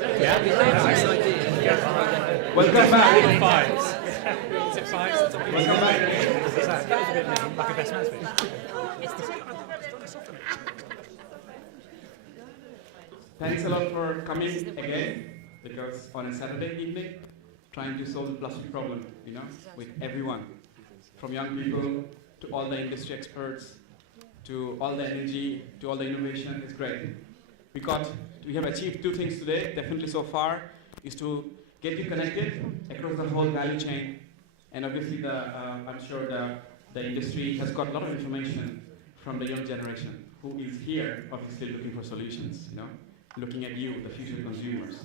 Yeah. Welcome back. Fives. Is it fives? Welcome back. That was a bit like a best man speech. Thanks a lot for coming again, because on a Saturday evening, trying to solve the plastic problem, with everyone, from young people to all the industry experts, to all the energy, to all the innovation, is great. We have achieved two things today, definitely so far, is to get you connected across the whole value chain. And obviously, I'm sure the industry has got a lot of information from the young generation who is here, obviously looking for solutions, looking at you, the future consumers.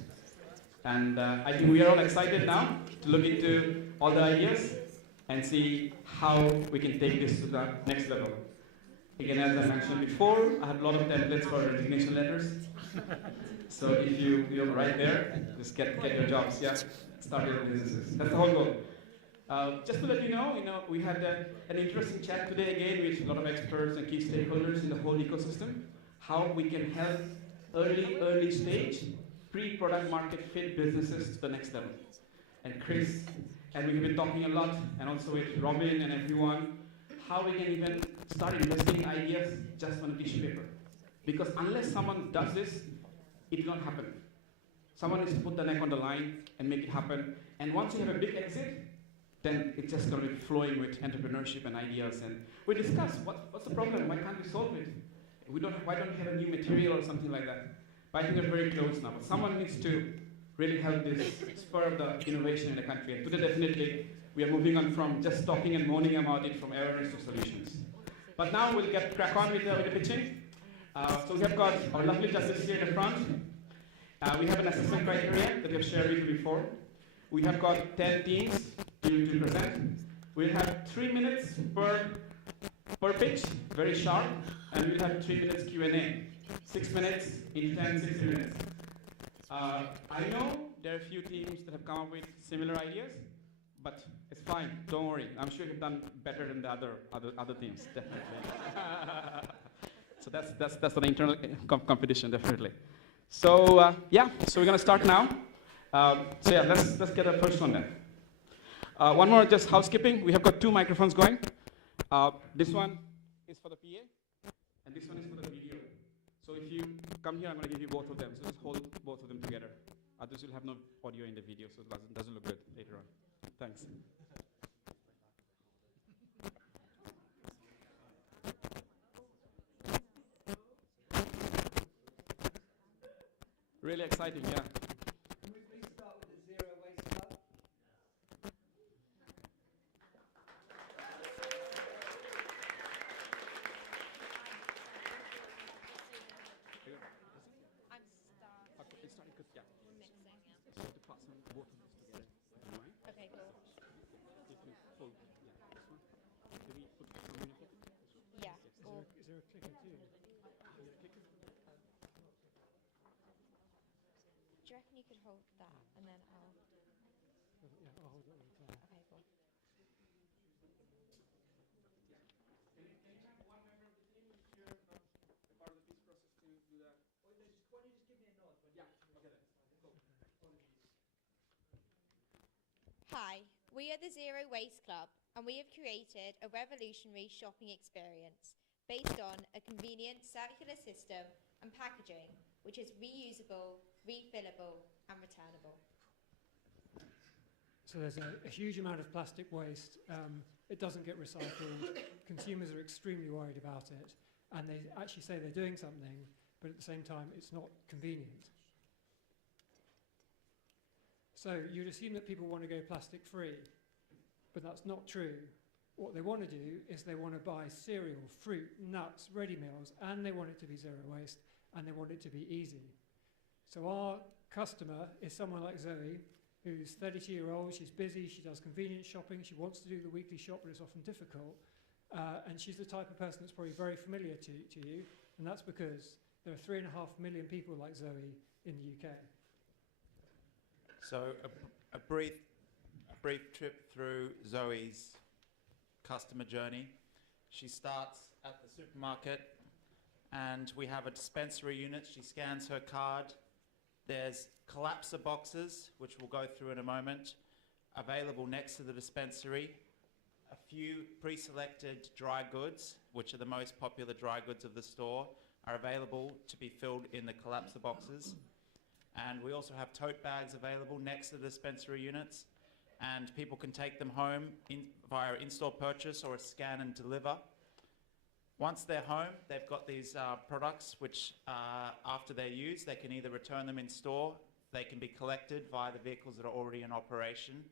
And I think we are all excited now to look into all the ideas and see how we can take this to the next level. Again, as I mentioned before, I have a lot of templates for resignation letters. So if you're right there, just get your jobs, start your businesses. That's the whole goal. Just to let you know, we had an interesting chat today again with a lot of experts and key stakeholders in the whole ecosystem, how we can help early stage, pre-product market fit businesses to the next level. And Chris, and we've been talking a lot, and also with Robin and everyone, how we can even start investing ideas just on a tissue paper. Because unless someone does this, it will not happen. Someone needs to put the neck on the line and make it happen. And once you have a big exit, then it's just going to be flowing with entrepreneurship and ideas. And we discuss what's the problem, why can't we solve it? Why don't we have a new material or something like that? But I think we're very close now. But someone needs to really help this spur the innovation in the country. And today, definitely, we are moving on from just talking and moaning about it, from awareness to solutions. But now we'll crack on with the pitching. So we have got our lovely justice here in the front. We have an assessment criteria that we have shared with you before. We have got 10 teams to present. We'll have 3 minutes per pitch, very sharp, and we'll have 3 minutes Q&A. 6 minutes in 10, 60 minutes. I know there are a few teams that have come up with similar ideas, but it's fine, don't worry. I'm sure you've done better than the other teams, definitely. So that's an internal competition, definitely. So so we're gonna start now. Let's get the first one then. One more just housekeeping. We have got 2 microphones going. This one is for the PA, and this one is for the video. So if you come here, I'm going to give you both of them. So just hold both of them together. Others will have no audio in the video, so it doesn't look good later on. Thanks. Really exciting, yeah. Can we please start with the Zero Waste Club? I'm stuck. Okay, it's starting good, yeah. We're mixing, yeah. So to pass on both of these together. Alright. Okay, cool. If you hold, this one. Do we put some in your pocket? Yeah. Or Is there a clicker too? do you reckon you could hold that and then I'll... Yeah, I'll hold it all the time. Okay, cool. Can you have one member of the team who's here, a part of the peace process to do that? Why don't you just give me a nod? Yeah, okay then. Cool. Hi, we are the Zero Waste Club, and we have created a revolutionary shopping experience based on a convenient circular system and packaging which is reusable, refillable and returnable. So there's a huge amount of plastic waste. It doesn't get recycled. Consumers are extremely worried about it. And they actually say they're doing something, but at the same time, it's not convenient. So you'd assume that people want to go plastic free, but that's not true. What they want to do is they want to buy cereal, fruit, nuts, ready meals, and they want it to be zero waste, and they want it to be easy. So our customer is someone like Zoe, who's 32-year-old, she's busy, she does convenience shopping, she wants to do the weekly shop, but it's often difficult. And she's the type of person that's probably very familiar to you, and that's because there are 3.5 million people like Zoe in the UK. So a brief trip through Zoe's customer journey. She starts at the supermarket, and we have a dispensary unit. She scans her card, There's collapser boxes, which we'll go through in a moment, available next to the dispensary. A few pre-selected dry goods, which are the most popular dry goods of the store, are available to be filled in the collapser boxes. And we also have tote bags available next to the dispensary units, and people can take them home via in-store purchase or a scan and deliver. Once they're home, they've got these products which, after they're used, they can either return them in store, they can be collected via the vehicles that are already in operation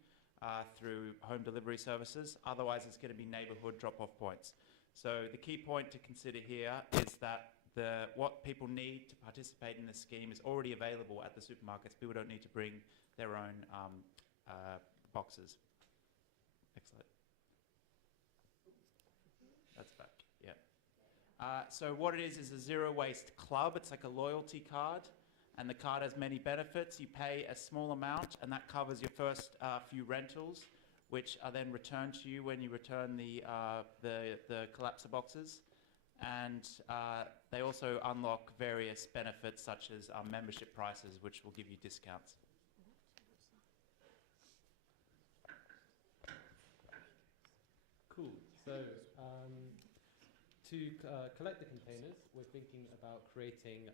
through home delivery services. Otherwise, it's going to be neighbourhood drop-off points. So the key point to consider here is that what people need to participate in this scheme is already available at the supermarkets. People don't need to bring their own boxes. Excellent. That's back, yeah. So what it is a zero waste club. It's like a loyalty card, and the card has many benefits. You pay a small amount, and that covers your first few rentals, which are then returned to you when you return the collapser boxes. And they also unlock various benefits such as membership prices, which will give you discounts. Cool. So to collect the containers, we're thinking about creating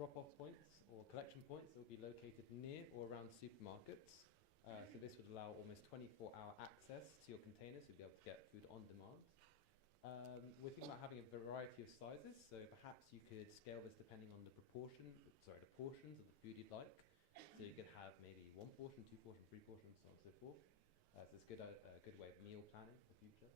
drop-off points or collection points that will be located near or around supermarkets. So this would allow almost 24-hour access to your containers. You'll be able to get food on demand. We're thinking about having a variety of sizes, so perhaps you could scale this depending on the portions of the food you'd like. So you could have maybe 1 portion, 2 portion, 3 portions, so on and so forth. So it's a good way of meal planning for the future.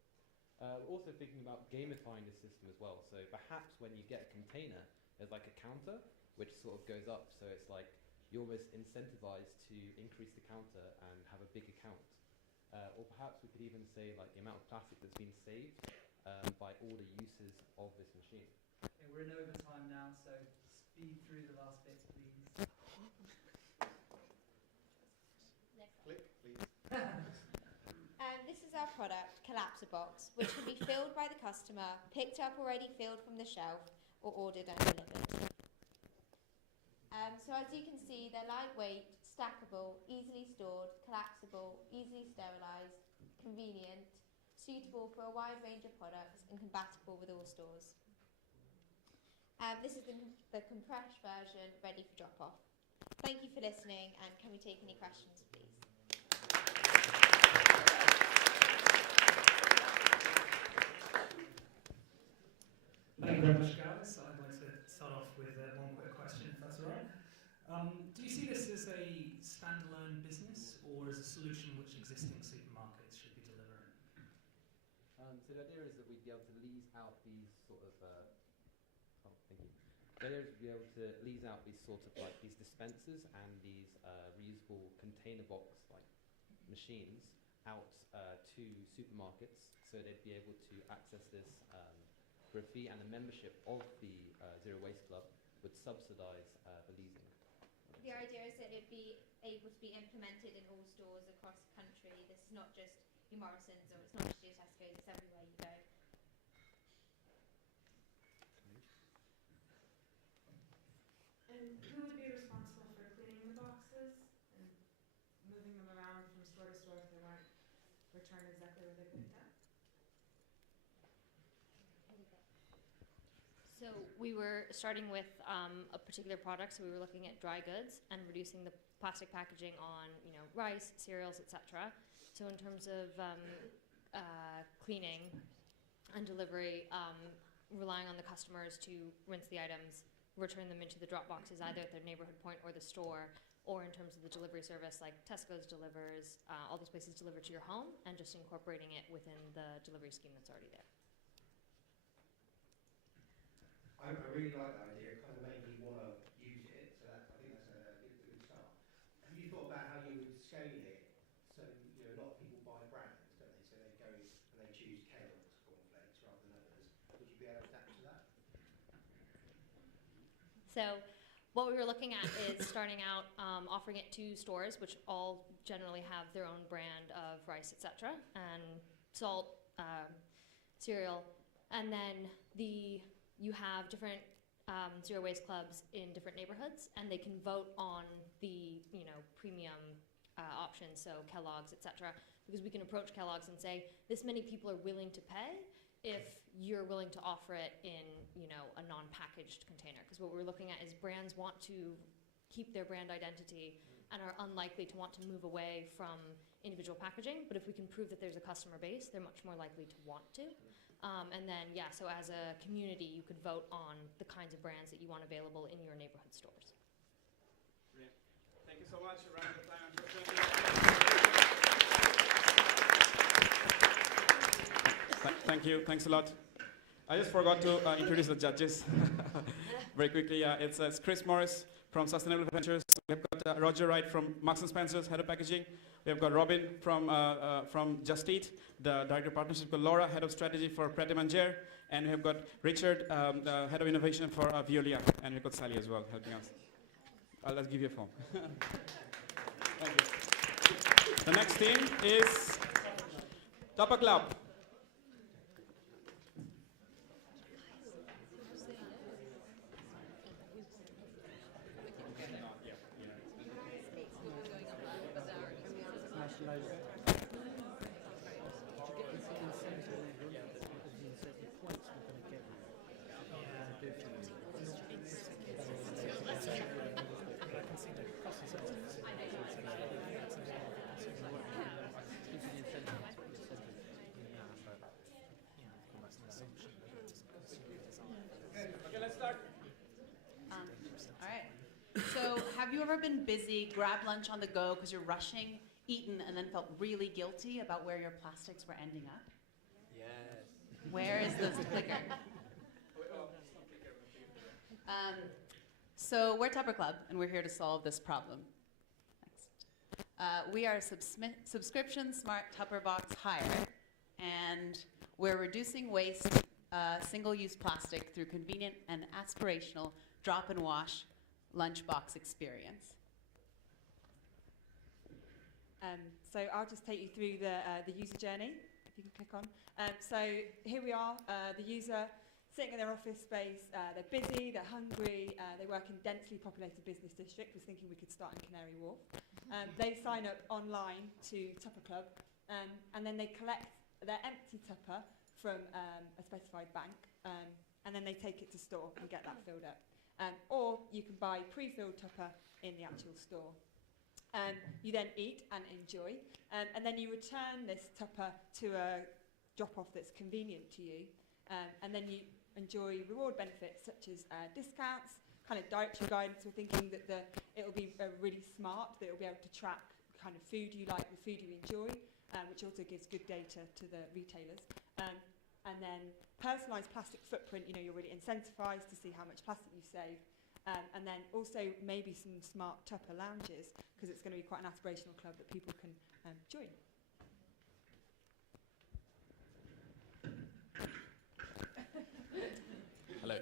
We're also thinking about gamifying the system as well. So perhaps when you get a container, there's like a counter which sort of goes up. So it's like you're almost incentivized to increase the counter and have a bigger count. Or perhaps we could even say like the amount of plastic that's been saved by all the uses of this machine. Okay, we're in overtime now, so speed through the last bits, please. Click, please. This is our product, Collapser Box, which can be filled by the customer, picked up already filled from the shelf, or ordered and delivered. So as you can see, they're lightweight, stackable, easily stored, collapsible, easily sterilised, convenient, suitable for a wide range of products and compatible with all stores. This is the compressed version ready for drop-off. Thank you for listening, and can we take any questions, please? Thank you very much, guys. I'd like to start off with one quick question, if that's all right. Do you see this as a standalone business or as a solution which existing supermarkets should be delivering? So the idea is that we'd be able to lease out these sort of thank you. The idea is we'd be able to lease out these sort of like these dispensers and these reusable container box like machines out to supermarkets, so they'd be able to access this for a fee, and the membership of the Zero Waste Club would subsidise the leasing. The idea is that it'd be able to be implemented in all stores across the country. This is not just your Morrison's, or it's not just your Tesco's, it's everywhere you go. And who would be responsible for cleaning the boxes and moving them around from store to store if they weren't returned exactly where they picked up? So we were starting with a particular product, so we were looking at dry goods and reducing the plastic packaging on, rice, cereals, etc. So in terms of cleaning and delivery, relying on the customers to rinse the items, return them into the drop boxes, either at their neighborhood point or the store, or in terms of the delivery service, like Tesco's delivers, all those places deliver to your home, and just incorporating it within the delivery scheme that's already there. I really like that idea. It kind of made me want to use it, so I think that's a good start. Have you thought about how you would scale it? So, a lot of people buy brands, don't they? So they go and they choose Kellogg's cornflakes rather than others. Would you be able to adapt to that? So what we were looking at is starting out offering it to stores, which all generally have their own brand of rice, etc., and salt, cereal, and then you have different zero waste clubs in different neighborhoods, and they can vote on the premium options, so Kellogg's, etc. Because we can approach Kellogg's and say, this many people are willing to pay if you're willing to offer it in a non-packaged container. Because what we're looking at is brands want to keep their brand identity and are unlikely to want to move away from individual packaging. But if we can prove that there's a customer base, they're much more likely to want to. And then, so as a community, you could vote on the kinds of brands that you want available in your neighborhood stores. Brilliant. Thank you so much. Around the time, Thank you. Thanks a lot. I just forgot to introduce the judges very quickly. It's Chris Morris from Sustainable Ventures. We've got Roger Wright from Marks & Spencer's, Head of Packaging. We've got Robin from Just Eat, the Director of Partnership. We've got Laura, Head of Strategy for Pret a Manger. And we've got Richard, the Head of Innovation for Veolia. And we've got Sally as well, helping us. Let's give you a form. Thank you. The next team is Tupper Club. So have you ever been busy, grabbed lunch on the go because you're rushing, eaten, and then felt really guilty about where your plastics were ending up? Yes. Where is this clicker? So we're Tupper Club, and we're here to solve this problem. Next. We are subscription smart Tupper box hire, and we're reducing waste, single-use plastic through convenient and aspirational drop-and-wash lunchbox experience. So I'll just take you through the user journey, if you can click on. So here we are, the user sitting in their office space. They're busy, they're hungry, they work in densely populated business district. Was thinking we could start in Canary Wharf. They sign up online to Tupper Club, and then they collect their empty Tupper from a specified bank, and then they take it to store and get that filled up. Or you can buy pre-filled Tupper in the actual store. You then eat and enjoy, and then you return this Tupper to a drop-off that's convenient to you, and then you enjoy reward benefits such as discounts, kind of dietary guidance. We're thinking that it'll be really smart, that it'll be able to track the kind of food you like, the food you enjoy, which also gives good data to the retailers. And then personalised plastic footprint, you're really incentivised to see how much plastic you save. And then also maybe some smart Tupper lounges, because it's going to be quite an aspirational club that people can join. Hello.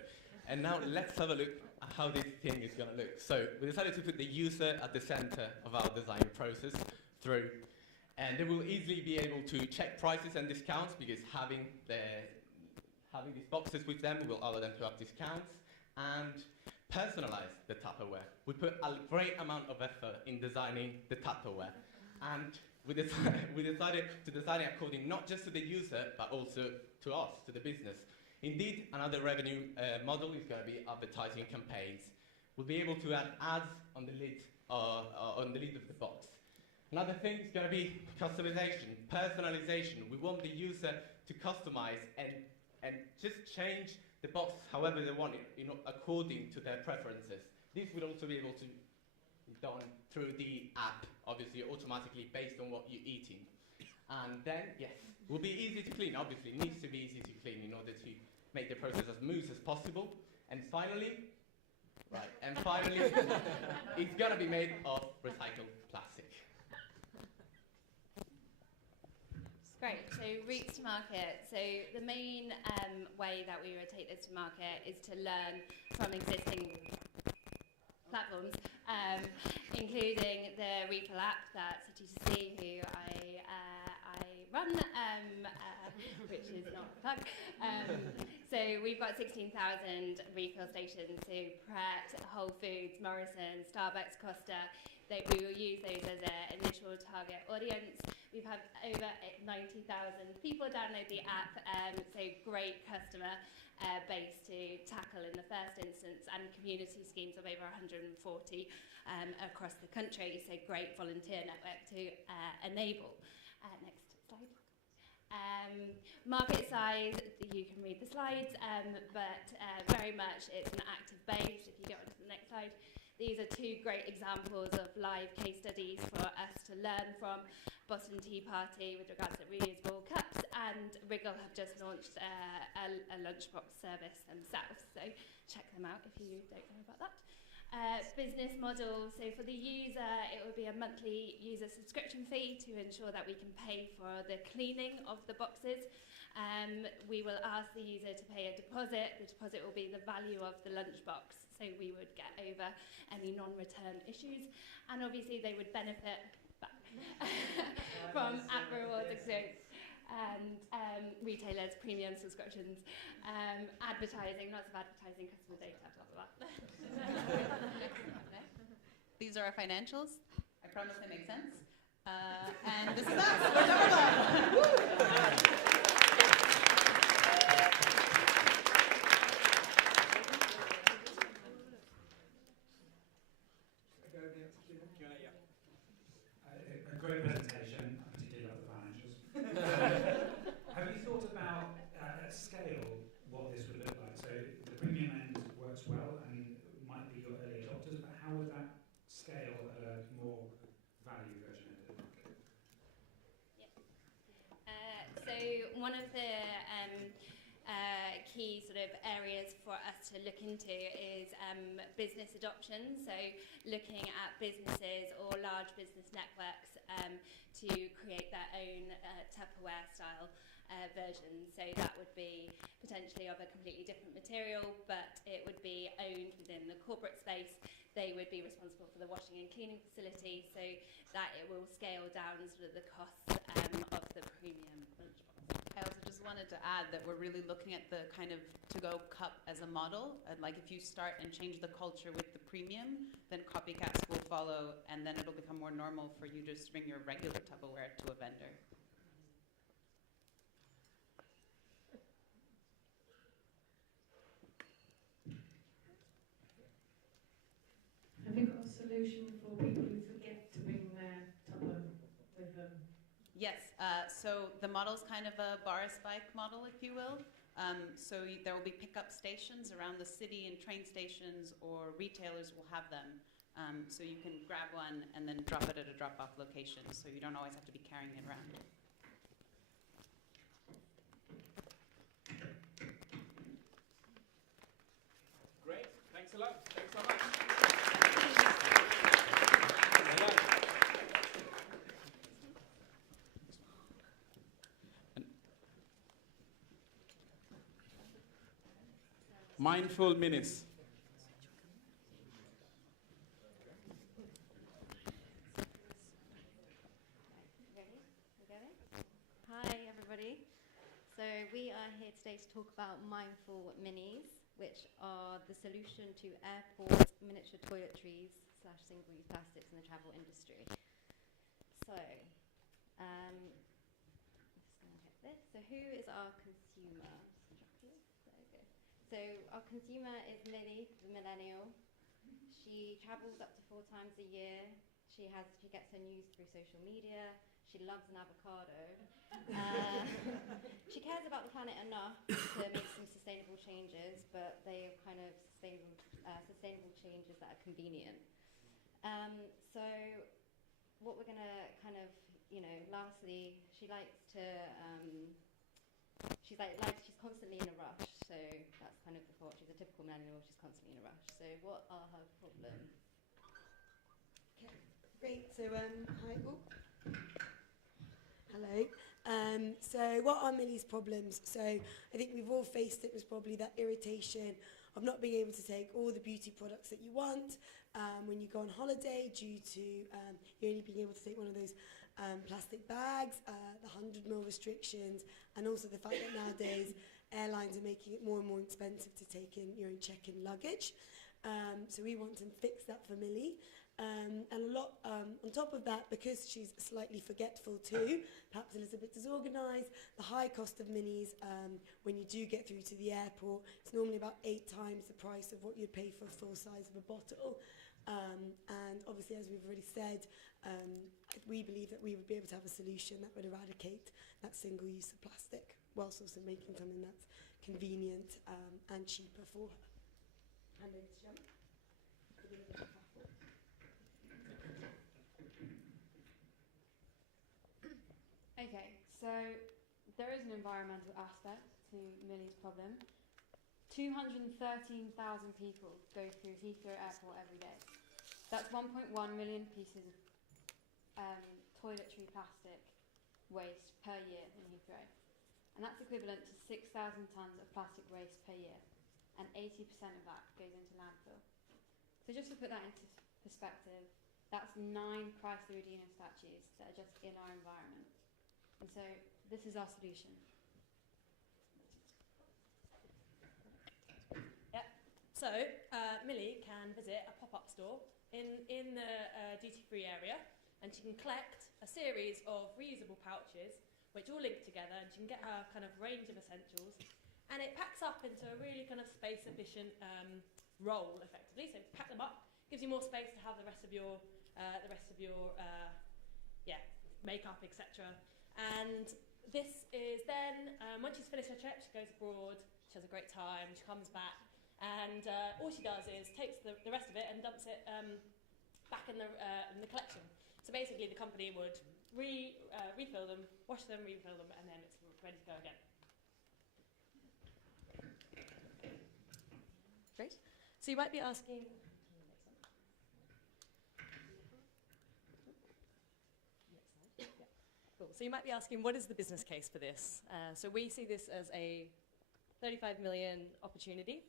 And now let's have a look at how this thing is going to look. So we decided to put the user at the center of our design process through. And they will easily be able to check prices and discounts, because having these boxes with them will allow them to have discounts and personalize the Tupperware. We put a great amount of effort in designing the Tupperware, and we decided to design it according not just to the user, but also to us, to the business. Indeed, another revenue model is going to be advertising campaigns. We'll be able to add ads on the lid of the box. Another thing is going to be customization, personalization. We want the user to customize and just change the box however they want it, according to their preferences. This would also be able to be done through the app, obviously automatically based on what you're eating. And then, yes, it will be easy to clean. Obviously, it needs to be easy to clean in order to make the process as smooth as possible. And finally, it's going to be made of recycled plastic. Great, so routes to market. So the main way that we would take this to market is to learn from existing platforms, including the Refill app that C2C, who I run, which is not a plug. So we've got 16,000 refill stations, so Pret, Whole Foods, Morrisons, Starbucks, Costa. We will use those as an initial target audience. We've had over 90,000 people download the app, so great customer base to tackle in the first instance, and community schemes of over 140 across the country, so great volunteer network to enable. Next slide. Market size, you can read the slides, but very much it's an active base. If you go on to the next slide, these are two great examples of live case studies for us to learn from. Boston Tea Party with regards to reusable cups, and Wriggle have just launched a lunchbox service themselves, so check them out if you don't know about that. Business model, so for the user it will be a monthly user subscription fee to ensure that we can pay for the cleaning of the boxes. We will ask the user to pay a deposit. The deposit will be the value of the lunchbox, so we would get over any non-return issues, and obviously they would benefit back from app rewards experience. And retailers, premium subscriptions, advertising, lots of advertising, customer data, blah, blah, blah. These are our financials. I promise they make sense. And this is us. We're Tupperbox. A great presentation. I particularly love the financials. Have you thought about at scale what this would look like? So the premium end works well and might be your early adopters, but how would that scale at a more value version of the market? So one of the key sort of areas for us to look into is business adoption. So looking at businesses or large business networks to create their own Tupperware style version. So that would be potentially of a completely different material, but it would be owned within the corporate space. They would be responsible for the washing and cleaning facility, so that it will scale down sort of the costs of the premium lunchbox. I also just wanted to add that we're really looking at the kind of to-go cup as a model. And like if you start and change the culture with the premium, then copycats will follow, and then it'll become more normal for you to just bring your regular Tupperware to a vendor. Have you got a solution for people who forget to bring their Tupper with them? Yes, so the model's kind of a bar spike model, if you will. So there will be pickup stations around the city, and train stations or retailers will have them. So you can grab one and then drop it at a drop-off location, so you don't always have to be carrying it around. Great, thanks a lot. Thanks so much. Mindful minutes. Hi everybody. So we are here today to talk about mindful minis, which are the solution to airport miniature toiletries / single-use plastics in the travel industry. So, I'm just going to get this. So who is our consumer? So our consumer is Millie, the millennial. She travels up to 4 times a year. She gets her news through social media. She loves an avocado. She cares about the planet enough to make some sustainable changes, but they are kind of sustainable changes that are convenient. So what we're going to kind of, lastly, she likes to, she's constantly in a rush. So that's kind of the thought. She's a typical millennial. She's constantly in a rush. So what are her problems? Okay, great. So hi. Oh. Hello. So what are Millie's problems? So I think we've all faced it, was probably that irritation of not being able to take all the beauty products that you want when you go on holiday, due to you only being able to take one of those plastic bags, the 100 ml restrictions, and also the fact that nowadays airlines are making it more and more expensive to take in your own check-in luggage. So we want to fix that for Millie. And a lot on top of that, because she's slightly forgetful too, perhaps a little bit disorganised, the high cost of minis when you do get through to the airport, it's normally about 8 times the price of what you'd pay for a full size of a bottle. And obviously, as we've already said, we believe that we would be able to have a solution that would eradicate that single use of plastic, whilst also making something that's convenient and cheaper for her. Hand over to Gemma. Okay, so there is an environmental aspect to Millie's problem. 213,000 people go through Heathrow Airport every day. That's 1.1 million pieces of toiletry plastic waste per year in Heathrow. And that's equivalent to 6,000 tonnes of plastic waste per year. And 80% of that goes into landfill. So just to put that into perspective, that's 9 Christ-the-Redeemer statues that are just in our environment. And so this is our solution. Yep. So Millie can visit a pop-up store in the duty-free area, and she can collect a series of reusable pouches which all link together, and she can get her kind of range of essentials, and it packs up into a really kind of space-efficient roll, effectively. So pack them up, gives you more space to have the rest of your makeup, etc. And this is then, once she's finished her trip, she goes abroad, she has a great time, she comes back, and all she does is takes the rest of it and dumps it back in the collection. So basically the company would refill them, wash them, refill them, and then it's ready to go again. Great. So you might be asking, so you might be asking, what is the business case for this? So we see this as a 35 million opportunity.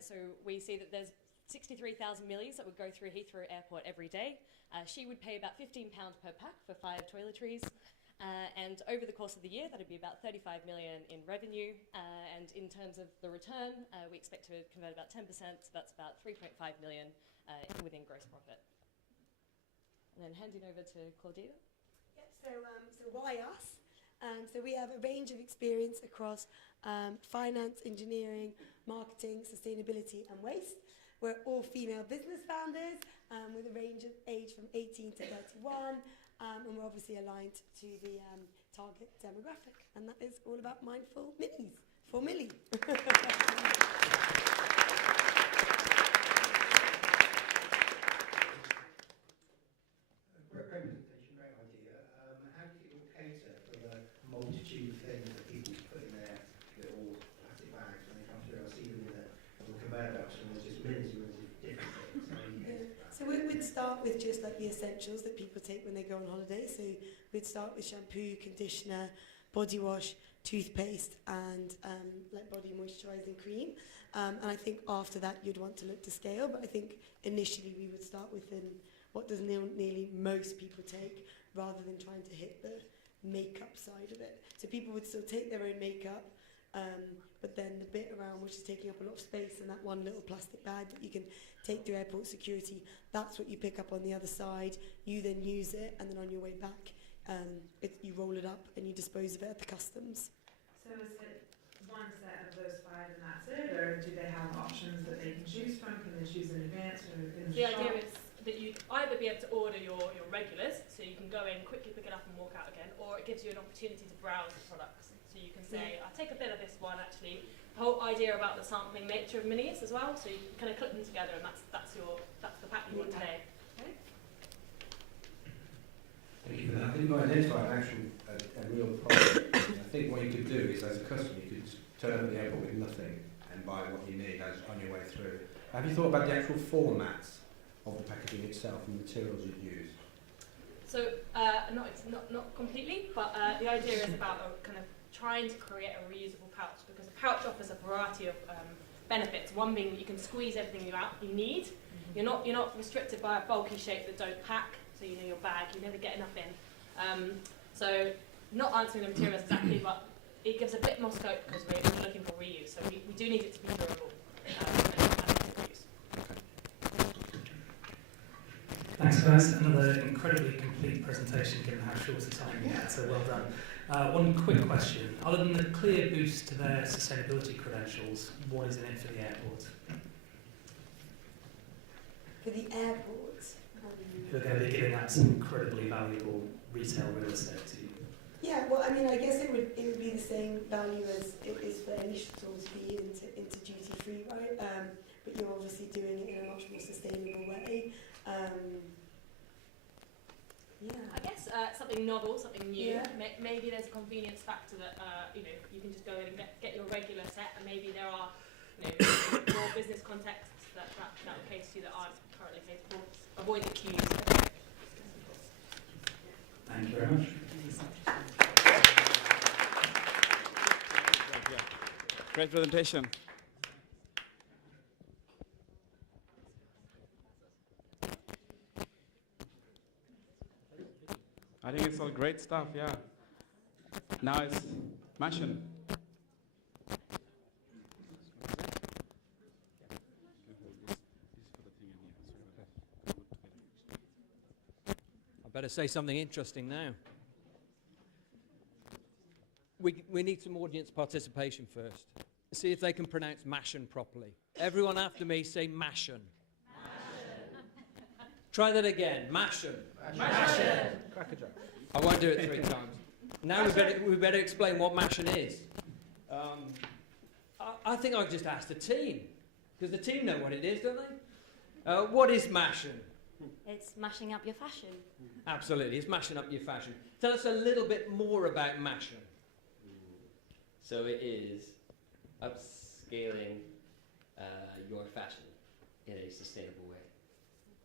So we see that there's 63,000 Millies that would go through Heathrow Airport every day. She would pay about £15 per pack for 5 toiletries. And over the course of the year, that would be about 35 million in revenue. And in terms of the return, we expect to convert about 10%, so that's about 3.5 million within gross profit. And then handing over to Claudia. Yep, so why us? So we have a range of experience across finance, engineering, marketing, sustainability and waste. We're all female business founders with a range of age from 18 to 31, and we're obviously aligned to the target demographic, and that is all about mindful minis for Millie. Great presentation, great idea. How do you think it will cater for the multitude of things that people put in their little plastic bags when they come through? I see them in the conveyor belts, and there's just millions and millions of different things. So we'd start with just like the essentials that people take when they go on holiday. So we'd start with shampoo, conditioner, body wash, toothpaste, and like body moisturising cream. And I think after that you'd want to look to scale. But I think initially we would start within what does nearly most people take, rather than trying to hit the makeup side of it. So people would still take their own makeup, but then the bit around which is taking up a lot of space, and that one little plastic bag that you can take through airport security, that's what you pick up on the other side. You then use it, and then on your way back, you roll it up and you dispose of it at the customs. So is it one set of those 5 and that's it, or do they have options that they can choose from? Can they choose in advance or in the The shop? idea is that you'd either be able to order your regulars, so you can go in, quickly pick it up and walk out again, or it gives you an opportunity to browse the products. So you can say, I'll take a bit of this one actually. The whole idea about the sampling nature of minis as well, so you can kind of clip them together, and that's the pack you want today. Okay? Thank you for that. I think you identified a real problem. I think what you could do is, as a customer, you could turn up at the airport with nothing and buy what you need as on your way through. Have you thought about the actual formats of the packaging itself and the materials you'd use? So not completely, but the idea is about kind of trying to create a reusable pouch, because a pouch offers a variety of benefits. One being that you can squeeze everything you need. You're not restricted by a bulky shape that don't pack, so you know your bag, you never get enough in. So not answering the materials exactly, but it gives a bit more scope because we're looking for reuse. So we do need it to be durable and reuse. Thanks, guys. Another incredibly complete presentation given how short a time we had, so well done. One quick question. Other than the clear boost to their sustainability credentials, what is in it for the airports? For the airports. Who are going to be giving out some incredibly valuable retail real estate to you? Yeah, well, I mean, I guess it would be the same value as it is for any shuttle to be into duty free, right? But you're obviously doing it in a much more sustainable way. Yeah. I guess something novel, something new. Yeah. Maybe there's a convenience factor that you can just go in and get your regular set, and maybe there are more business contexts that will case to you that aren't currently capable. Avoid the queues. Thank you very much. Great presentation. I think it's all great stuff, yeah. Now it's Mashin. I better say something interesting now. We need some audience participation first. See if they can pronounce Mashin properly. Everyone after me say Mashin. Try that again. Mashin. Mashin. I won't do it 3 times. Now we better explain what Mashin is. I think I've just asked the team, because the team know what it is, don't they? What is Mashin? It's mashing up your fashion. Absolutely, it's mashing up your fashion. Tell us a little bit more about Mashin. So it is upscaling your fashion in a sustainable way.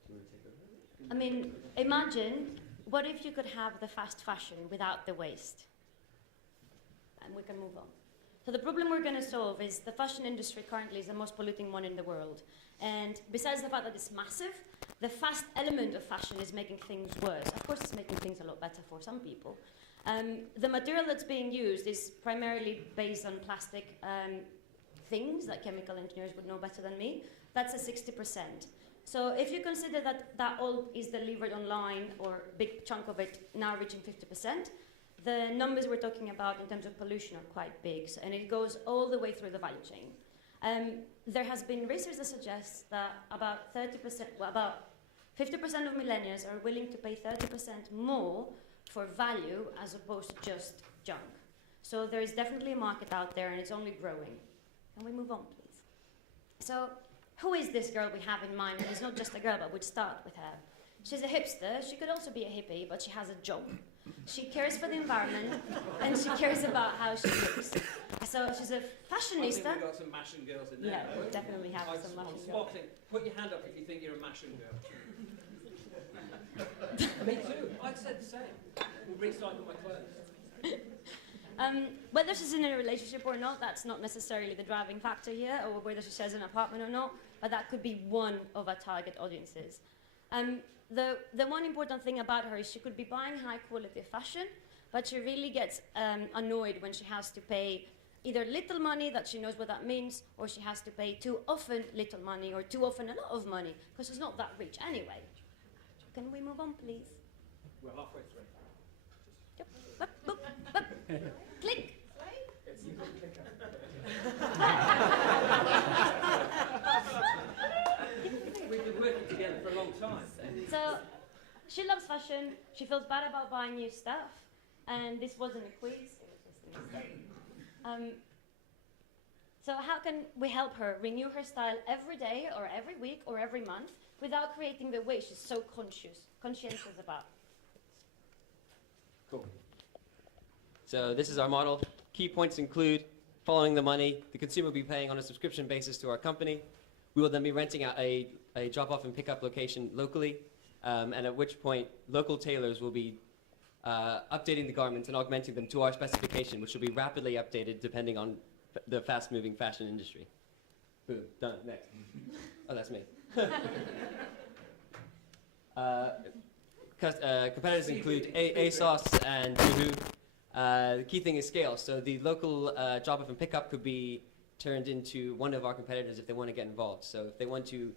Do you want to take over? I mean, imagine, what if you could have the fast fashion without the waste? And we can move on. So the problem we're going to solve is the fashion industry currently is the most polluting one in the world. And besides the fact that it's massive, the fast element of fashion is making things worse. Of course, it's making things a lot better for some people. The material that's being used is primarily based on plastic things that chemical engineers would know better than me. That's a 60%. So if you consider that that all is delivered online, or a big chunk of it now reaching 50%, the numbers we're talking about in terms of pollution are quite big, and it goes all the way through the value chain. There has been research that suggests that about 30%, well, about 50% of millennials are willing to pay 30% more for value as opposed to just junk. So there is definitely a market out there, and it's only growing. Can we move on, please? So who is this girl we have in mind? And it's not just a girl, but we'd start with her. She's a hipster. She could also be a hippie, but she has a job. She cares for the environment, and she cares about how she looks. So she's a fashionista. I think we've got some Mashin girls in there. Yeah, we definitely have some Mashin girls. Put your hand up if you think you're a Mashin girl. Me too. I said the same. We'll recycle my clothes. Whether she's in a relationship or not, that's not necessarily the driving factor here, or whether she shares an apartment or not, but that could be one of our target audiences. The one important thing about her is she could be buying high quality fashion, but she really gets annoyed when she has to pay either little money, that she knows what that means, or she has to pay too often little money, or too often a lot of money, because she's not that rich anyway. Can we move on, please? We're halfway through. Click. We've been working together for a long time. So she loves fashion. She feels bad about buying new stuff, and this wasn't a quiz. It was just a mistake. So how can we help her renew her style every day, or every week, or every month, without creating the way she's so conscientious about? Cool. So this is our model. Key points include following the money. The consumer will be paying on a subscription basis to our company. We will then be renting out a drop-off and pick-up location locally, and at which point local tailors will be updating the garments and augmenting them to our specification, which will be rapidly updated depending on the fast-moving fashion industry. Boom, done, next. Oh, that's me. competitors include ASOS and Boohoo. The key thing is scale. So the local drop-off and pickup could be turned into one of our competitors if they want to get involved. So if they want to,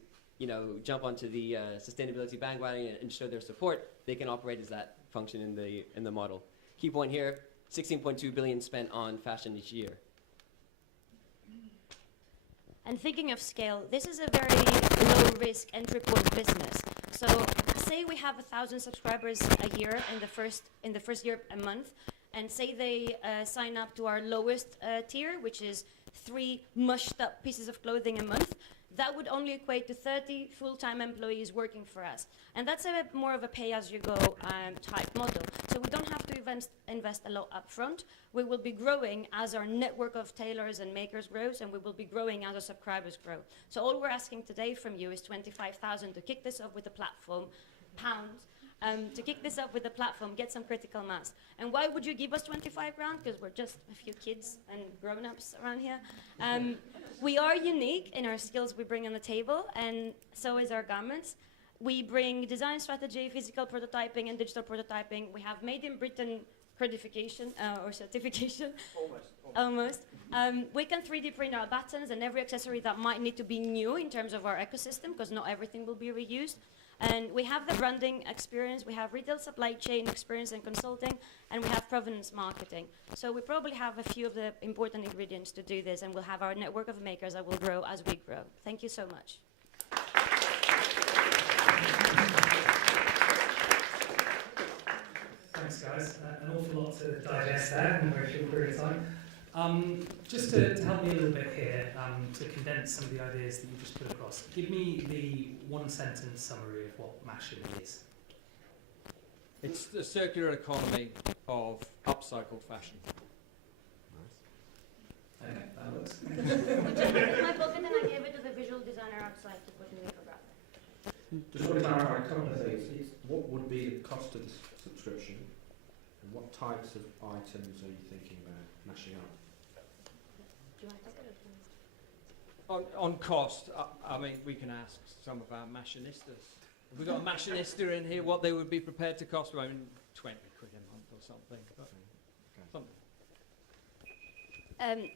jump onto the sustainability bandwagon and show their support, they can operate as that function in the model. Key point here: 16.2 billion spent on fashion each year. And thinking of scale, this is a very low-risk entry point business. So say we have 1,000 subscribers a year in the first year a month, and say they sign up to our lowest tier, which is 3 mushed up pieces of clothing a month. That would only equate to 30 full-time employees working for us. And that's more of a pay-as-you-go type model. So we don't have to invest a lot up front. We will be growing as our network of tailors and makers grows, and we will be growing as our subscribers grow. So all we're asking today from you is 25,000 to kick this off with the platform, to kick this up with the platform, get some critical mass. And why would you give us 25 grand? Because we're just a few kids and grown-ups around here. We are unique in our skills we bring on the table, and so is our garments. We bring design strategy, physical prototyping, and digital prototyping. We have made in Britain certification or certification. Almost. We can 3D print our buttons and every accessory that might need to be new in terms of our ecosystem, because not everything will be reused. And we have the branding experience, we have retail supply chain experience and consulting, and we have provenance marketing. So we probably have a few of the important ingredients to do this, and we'll have our network of makers that will grow as we grow. Thank you so much. Thanks, guys. An awful lot to digest there in a very short period of time. Just to help me a little bit here, to condense some of the ideas that you just put across, give me the one-sentence summary of what Mashing is. It's the circular economy of upcycled fashion. Okay, that works. My pocket, and I gave it to the visual designer outside to put in the infographic. Just want to clarify a couple of things. What would be the cost of the subscription, and what types of items are you thinking about mashing up? On cost, I mean, we can ask some of our machinistas. Have we got a machinista in here, what they would be prepared to cost? I mean, 20 quid a month or something. Something.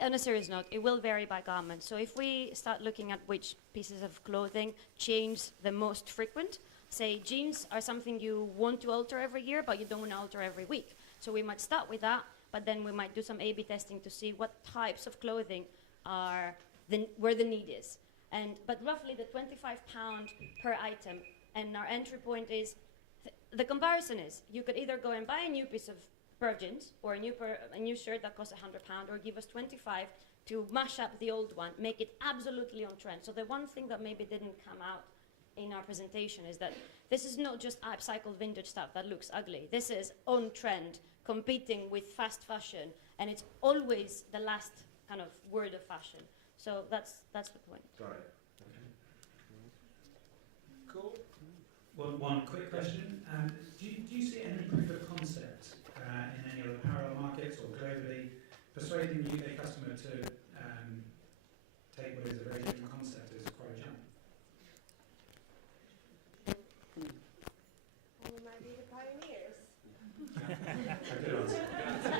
On a serious note, it will vary by garment. So if we start looking at which pieces of clothing change the most frequent, say jeans are something you want to alter every year, but you don't want to alter every week. So we might start with that, but then we might do some A/B testing to see what types of clothing are where the need is. But roughly the £25 per item, and our entry point is, the comparison is, you could either go and buy a new piece of pair of jeans, or a new shirt that costs £100, or give us 25 to mash up the old one, make it absolutely on trend. So the one thing that maybe didn't come out in our presentation is that this is not just upcycled vintage stuff that looks ugly. This is on trend, competing with fast fashion, and it's always the last kind of word of fashion. So that's the point. Got it. Okay. Cool. One quick question. Do you see any proof of concept in any other parallel markets or globally persuading the UK customer to take what is a very different concept as quite a jump? We might be the pioneers.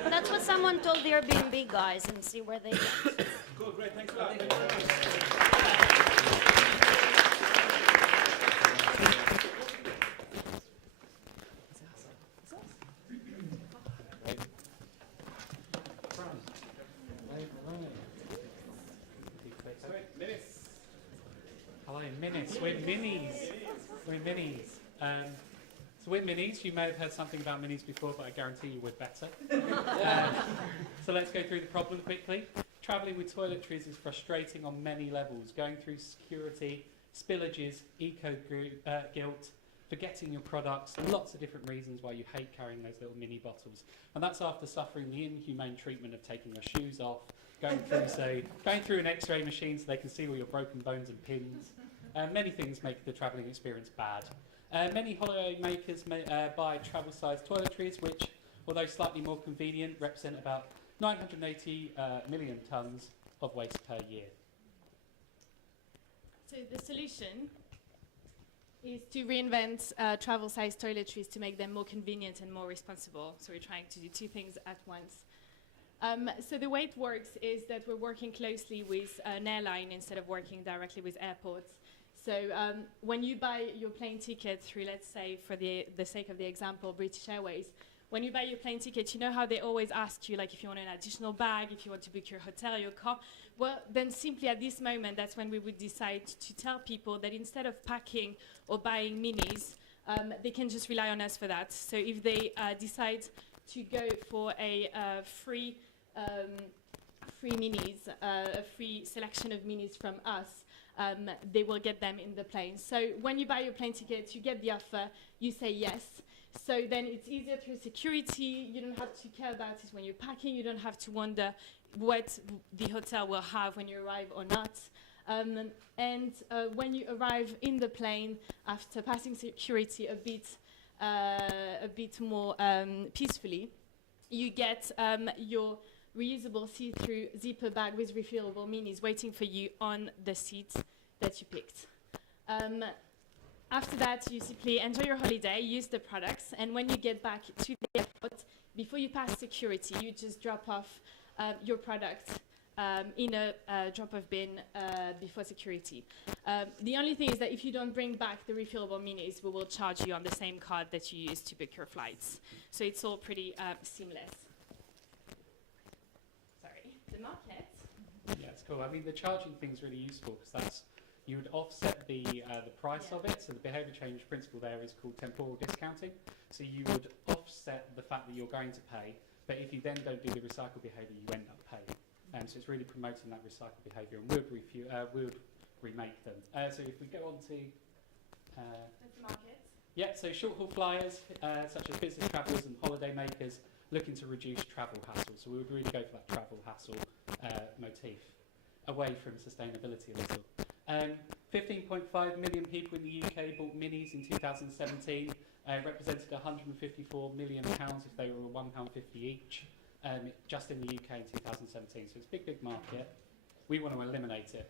That's what someone told the Airbnb guys, and see where they went. Cool, great, thanks a lot. Hello, Minutes. We're Minis. We're Minis. So we're Minis. You may have heard something about Minis before, but I guarantee you we're better. So let's go through the problem quickly. Travelling with toiletries is frustrating on many levels. Going through security, spillages, eco-guilt, forgetting your products, lots of different reasons why you hate carrying those little mini bottles. And that's after suffering the inhumane treatment of taking your shoes off, going through an X-ray machine so they can see all your broken bones and pins. Many things make the travelling experience bad. Many holiday makers buy travel-sized toiletries, which, although slightly more convenient, represent about 980 million tonnes of waste per year. So the solution is to reinvent travel-sized toiletries to make them more convenient and more responsible. So we're trying to do two things at once. So the way it works is that we're working closely with an airline instead of working directly with airports. So when you buy your plane ticket through, let's say, for the sake of the example, British Airways, when you buy your plane ticket, you know how they always ask you, like, if you want an additional bag, if you want to book your hotel, your car. Well, then simply at this moment, that's when we would decide to tell people that instead of packing or buying minis, they can just rely on us for that. So if they decide to go for a free minis, a free selection of minis from us, they will get them in the plane. So when you buy your plane ticket, you get the offer, you say yes. So then it's easier through security. You don't have to care about it when you're packing. You don't have to wonder what the hotel will have when you arrive or not. And when you arrive in the plane, after passing security a bit more peacefully, you get your reusable see-through zipper bag with refillable minis waiting for you on the seat that you picked. After that, you simply enjoy your holiday, use the products, and when you get back to the airport, before you pass security, you just drop off your product in a drop-off bin before security. The only thing is that if you don't bring back the refillable minis, we will charge you on the same card that you use to book your flights. So it's all pretty seamless. Sorry, the market. Yeah, it's cool. I mean, the charging thing's really useful because that's you would offset the price of it. So the behaviour change principle there is called temporal discounting. So you would offset the fact that you're going to pay, but if you then don't do the recycle behaviour, you end up paying. So it's really promoting that recycle behaviour, and would remake them. So if we go on to the market. Yeah, so short haul flyers such as business travellers and holiday makers looking to reduce travel hassle. So we would really go for that travel hassle motif, away from sustainability a little. 15.5 million people in the UK bought minis in 2017. Represented £154 million if they were £1.50 each, just in the UK in 2017. So it's a big, big market. We want to eliminate it.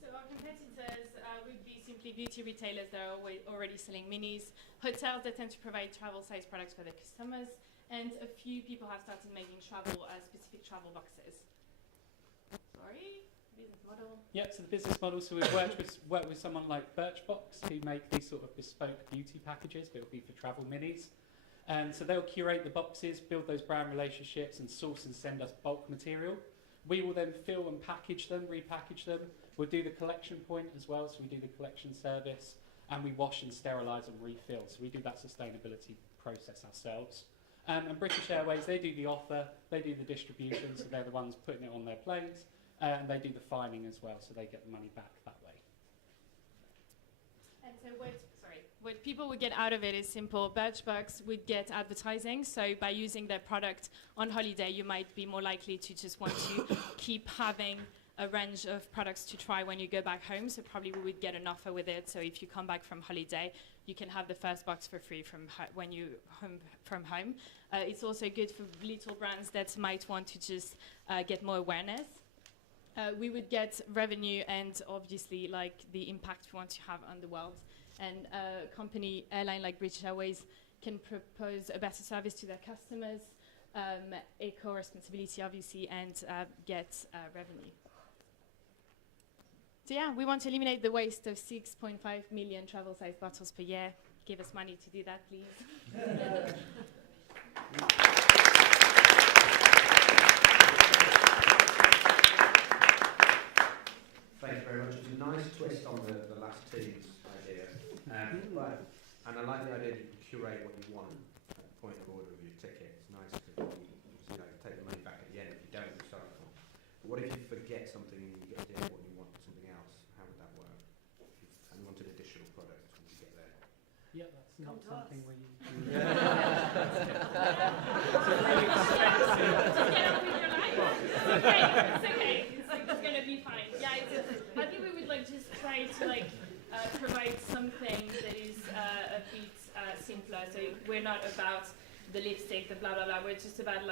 So our competitors would be simply beauty retailers that are already selling minis, hotels that tend to provide travel-sized products for their customers, and a few people have started making specific travel boxes. Sorry. Business model. Yep, so the business model, so we've worked with someone like Birchbox who make these sort of bespoke beauty packages, but it'll be for travel minis. And so they'll curate the boxes, build those brand relationships and source and send us bulk material. We will then fill and package them, repackage them. We'll do the collection point as well, so we do the collection service, and we wash and sterilise and refill. So we do that sustainability process ourselves. And British Airways, they do the offer, they do the distribution, so they're the ones putting it on their planes. And they do the filing as well, so they get the money back that way. And so what people would get out of it is simple. Birchbox would get advertising, so by using their product on holiday, you might be more likely to just want to keep having a range of products to try when you go back home, so probably we would get an offer with it. So if you come back from holiday, you can have the first box for free when you from home. It's also good for little brands that might want to just get more awareness. We would get revenue and obviously like the impact we want to have on the world. And a airline like British Airways can propose a better service to their customers, eco-responsibility obviously, and get revenue. So yeah, we want to eliminate the waste of 6.5 million travel-sized bottles per year. Give us money to do that, please. Thank you very much. It's a nice twist on the last team's idea. And I like the idea that you can curate what you want at the point of order of your ticket. It's nice to take the money back at the end if you don't recycle. But what if you forget something and you get to the airport and you want something else? How would that work? And you wanted additional products when you get there. Yeah, that's Come not to something us. we... It's okay. It's going to be fine. Yeah, I think we would just try to provide something that is a bit simpler. So we're not about the lipstick, the blah blah blah. We're just about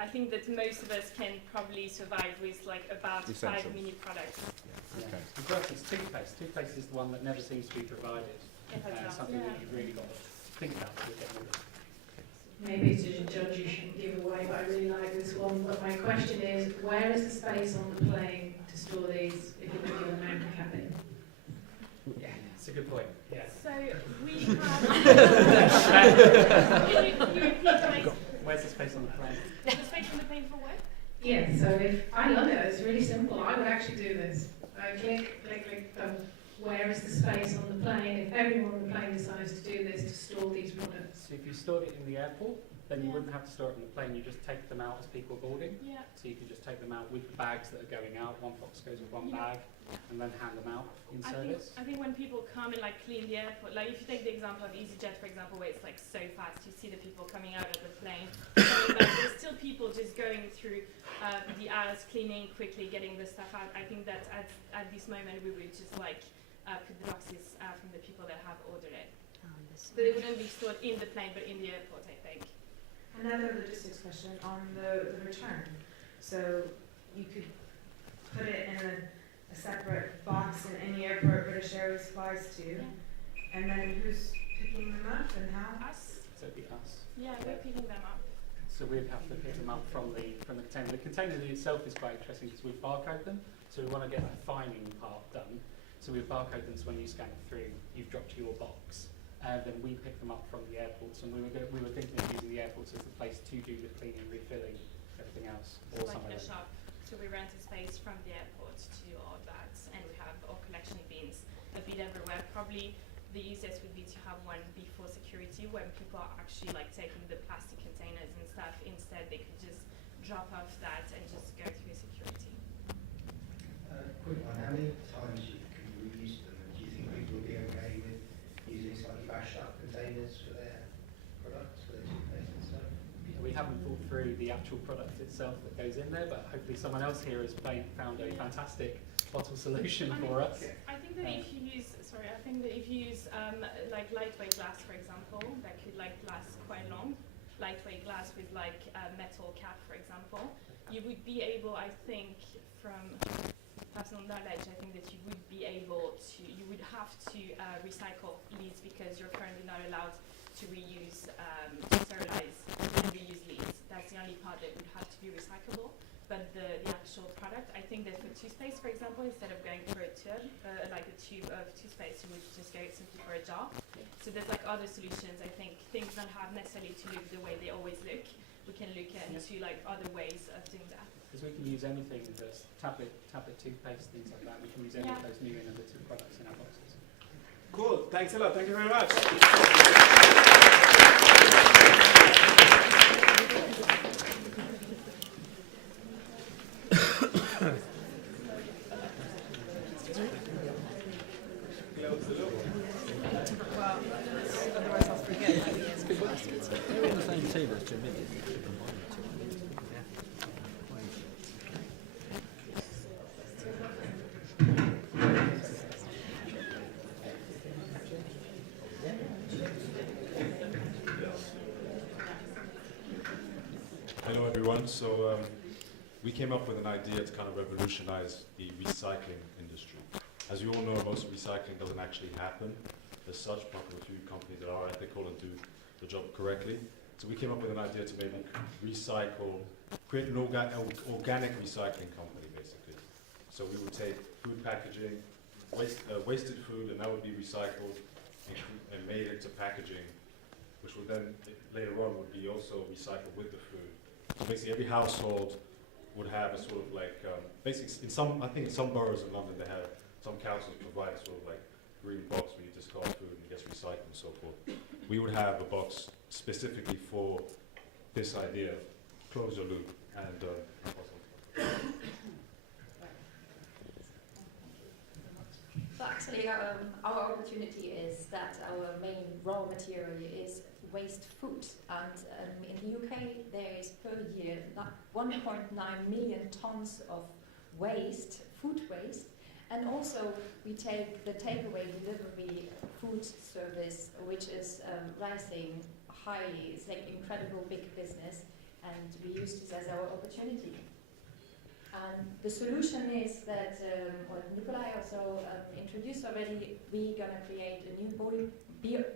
I think that most of us can probably survive with about Essentials. 5 mini products. Yeah. Okay. And for us, it's toothpaste. Toothpaste is the one that never seems to be provided. Something that you've really got to think about to get rid of. Maybe as a judge you shouldn't give away, but I really like this one. But my question is, where is the space on the plane to store these if you're going to do a mountain cabin? Yeah, that's a good point. Yeah. So we have. Can you repeat that? Where's the space on the plane? The space on the plane for what? Yeah, so if I love it, it's really simple. I would actually do this. I click, where is the space on the plane? If everyone on the plane decides to do this, to store these products. So if you stored it in the airport, then you wouldn't have to store it on the plane. You just take them out as people are boarding. Yeah. So you can just take them out with the bags that are going out. One box goes with one bag, and then hand them out in service. I think when people come and like clean the airport, like if you take the example of EasyJet, for example, where it's like so fast, you see the people coming out of the plane. There's still people just going through the aisles, cleaning quickly, getting the stuff out. I think that at this moment we would just like put the boxes from the people that have ordered it. So they wouldn't be stored in the plane, but in the airport, I think. Another logistics question on the return. So you could put it in a separate box in any airport British Airways flies to, and then who's picking them up and how? Us. So it'd be us. Yeah, we're picking them up. So we'd have to pick them up from the container. The container in itself is quite interesting because we barcode them. So we want to get the fining part done. So we barcode them, so when you scan it through, you've dropped your box. Then we pick them up from the airports, and we were thinking of using the airports as the place to do the cleaning, refilling, everything else. So like in a shop. So we rent a space from the airport to do all that, and we have our collection bins a bit everywhere. Probably the easiest would be to have one before security, when people are actually like taking the plastic containers and stuff. Instead, they could just drop off that and just go through security. Quick one, how many times can you reuse them? And do you think people will be okay with using slightly bashed up containers for their products, for their toothpaste and stuff? We haven't thought through the actual product itself that goes in there, but hopefully someone else here has found a fantastic bottle solution for us. I think that if you use, like lightweight glass, for example, that could like last quite long. Lightweight glass with like a metal cap, for example, you would be able, I think, from personal knowledge, I think that you would be able to, you would have to recycle leads because you're currently not allowed to reuse, to sterilize and reuse leads. That's the only part that would have to be recyclable. But the actual product, I think that for toothpaste, for example, instead of going for a tube, like a tube of toothpaste, you would just go simply for a jar. So there's like other solutions. I think things don't have necessarily to look the way they always look. We can look into like other ways of doing that. Because we can use anything, there's tablet toothpaste, things like that. We can use any of those new innovative products in our boxes. Cool. Thanks a lot. Thank you very much. Close the loop. Well, otherwise I'll forget. They're in the same table as 2 million. Hello everyone. So we came up with an idea to kind of revolutionize the recycling industry. As you all know, most recycling doesn't actually happen as such, apart from a few companies that are ethical and do the job correctly. So we came up with an idea to maybe create an organic recycling company, basically. So we would take food packaging, wasted food, and that would be recycled and made into packaging, which would then later on would be also recycled with the food. So basically every household would have a sort of like, basically I think in some boroughs in London they have, some councils provide a sort of like green box where you discard food and it gets recycled and so forth. We would have a box specifically for this idea, close your loop, and So actually, our opportunity is that our main raw material is waste food, and in the UK there is per year 1.9 million tons of waste, food waste, and also we take the takeaway delivery food service, which is rising highly. It's like incredible big business, and we use this as our opportunity. And the solution is that, what Nikolai also introduced already, we're going to create a new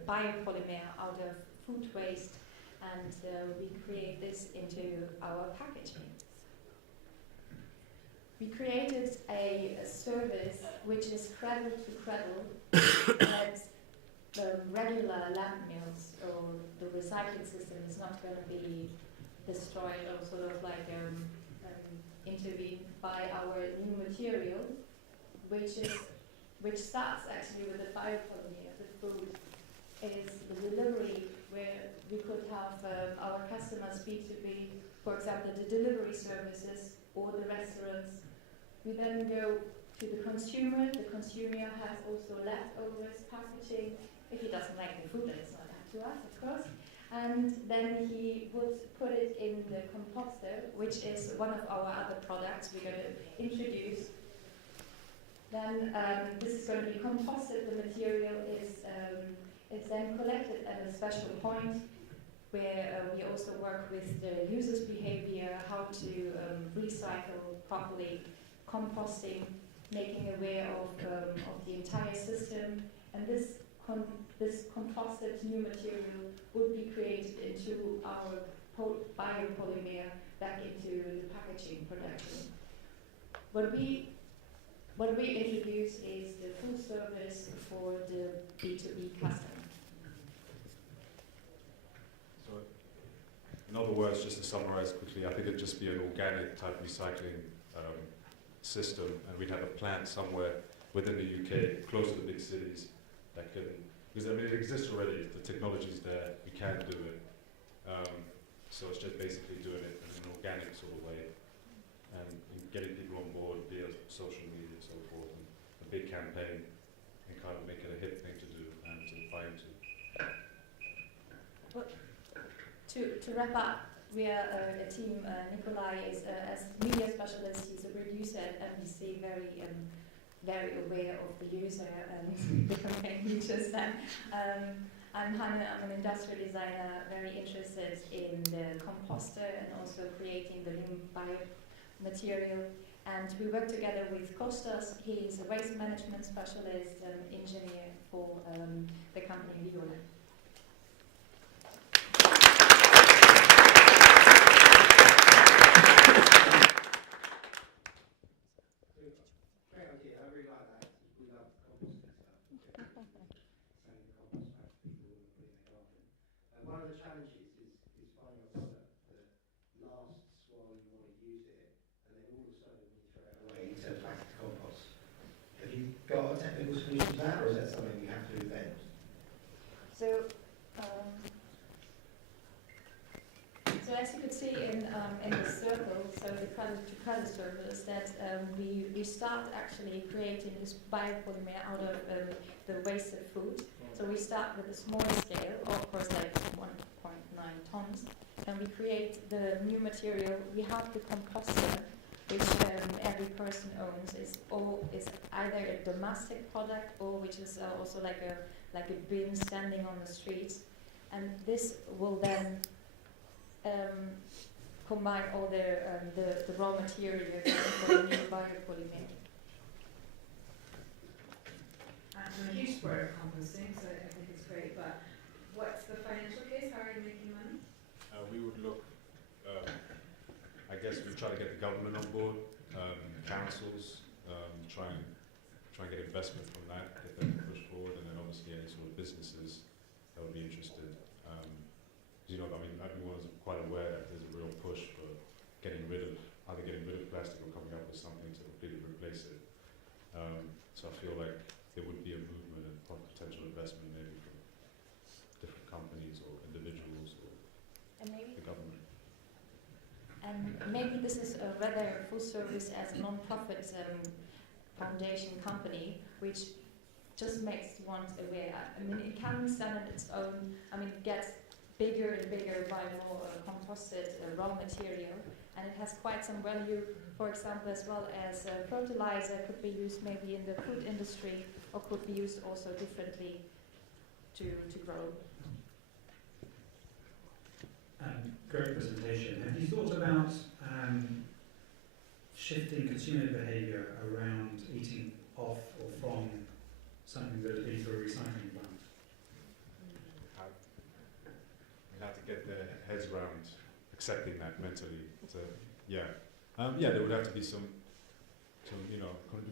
biopolymer out of food waste, and we create this into our packaging. We created a service which is cradle to cradle, that regular lamp mills or the recycling system is not going to be destroyed or sort of like intervened by our new material, which starts actually with the biopolymer. The food is the delivery, where we could have our customers B2B, for example, the delivery services or the restaurants. We then go to the consumer. The consumer has also leftovers, packaging. If he doesn't like the food, then it's not up to us, of course. And then he would put it in the composter, which is one of our other products we're going to introduce. Then this is going to be composted. The material is then collected at a special point where we also work with the user's behavior, how to recycle properly, composting, making aware of the entire system. And this composted new material would be created into our biopolymer back into the packaging production. What we introduce is the full service for the B2B customer. So, in other words, just to summarize quickly, I think it'd just be an organic type recycling system, and we'd have a plant somewhere within the UK, close to the big cities, that can, because I mean it exists already, the technology's there, we can do it. So it's just basically doing it in an organic sort of way, and getting people on board via social media and so forth, and a big campaign, and kind of make it a hip thing to do and to buy into. Well, to wrap up, we are a team. Nikolai is as media specialist. He's a producer at NBC, very aware of the user and the campaign you just said. I'm Hanne, I'm an industrial designer, very interested in the composter and also creating the new biomaterial. And we work together with Kostas. He's a waste management specialist and engineer for the company Viola. One of the challenges is finding a product that lasts while you want to use it, and then all of a sudden you throw it away into plastic compost. Have you got a technical solution to that, or is that something you have to invent? So as you could see in the circle, so the cradle circle is that we start actually creating this biopolymer out of the wasted food. So we start with a small scale, of course like 1.9 tons, and we create the new material. We have the composter, which every person owns. Is either a domestic product or which is also like a bin standing on the street, and this will then combine all the raw material for the new biopolymer. I'm a huge supporter of composting, so I think it's great, but what's the financial case? How are you making money? We would look, I guess we try to get the government on board, councils, try and get investment from that, get them to push forward, and then obviously any sort of businesses that would be interested. You know, I mean, everyone's quite aware that there's a real push for either getting rid of plastic or coming up with something to completely replace it. So I feel like there would be a movement and potential investment maybe from different companies or individuals or the government. And maybe this is a rather full service as a non-profit foundation company, which just makes one aware. I mean, it can stand on its own. I mean, it gets bigger and bigger by more composted raw material, and it has quite some value, for example, as well as fertilizer could be used maybe in the food industry or could be used also differently to grow. Great presentation. Have you thought about shifting consumer behaviour around eating off or from something that has been through a recycling plant? We have to get their heads around accepting that mentally. There would have to be some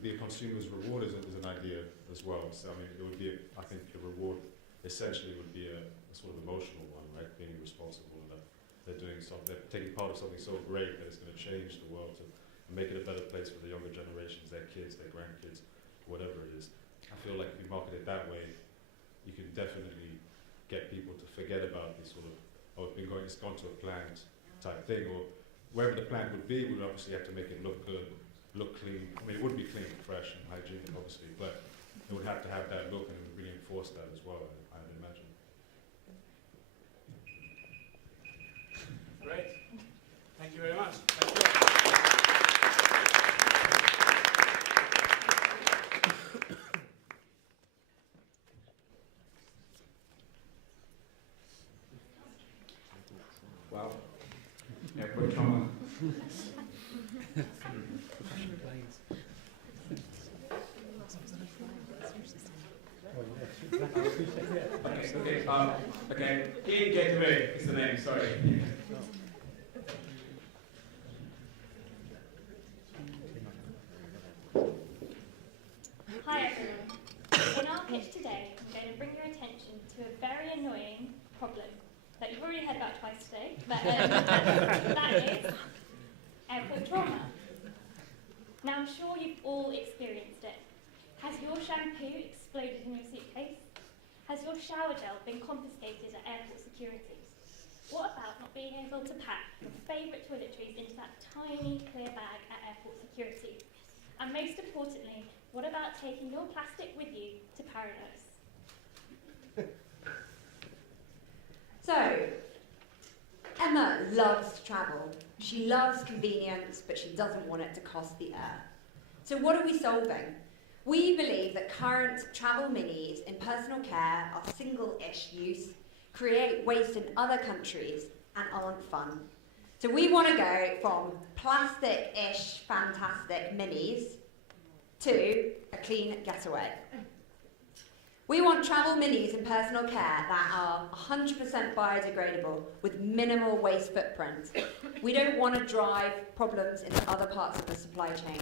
the consumer's reward is an idea as well. So I mean, it would be, I think, the reward essentially would be a sort of emotional one, right? Being responsible and that they're doing something, they're taking part of something so great that it's going to change the world and make it a better place for the younger generations, their kids, their grandkids, whatever it is. I feel like if you market it that way, you can definitely get people to forget about this sort of, it's gone to a plant type thing, or wherever the plant would be, we'd obviously have to make it look good, look clean. I mean, it would be clean, fresh, and hygienic, obviously, but it would have to have that look and it would reinforce that as well, I would imagine. Great. Thank you very much. Wow. Airport trauma. Okay. In-Gateway is the name, sorry. Hi everyone. In our pitch today, I'm going to bring your attention to a very annoying problem that you've already heard about twice today, but that is airport trauma. Now I'm sure you've all experienced it. Has your shampoo exploded in your suitcase? Has your shower gel been confiscated at airport security? What about not being able to pack your favourite toiletries into that tiny clear bag at airport security? And most importantly, what about taking your plastic with you to paradise? So, Emma loves to travel. She loves convenience, but she doesn't want it to cost the air. So what are we solving? We believe that current travel minis in personal care are single-ish use, create waste in other countries, and aren't fun. So we want to go from plastic-ish fantastic minis to a clean getaway. We want travel minis in personal care that are 100% biodegradable with minimal waste footprint. We don't want to drive problems into other parts of the supply chain.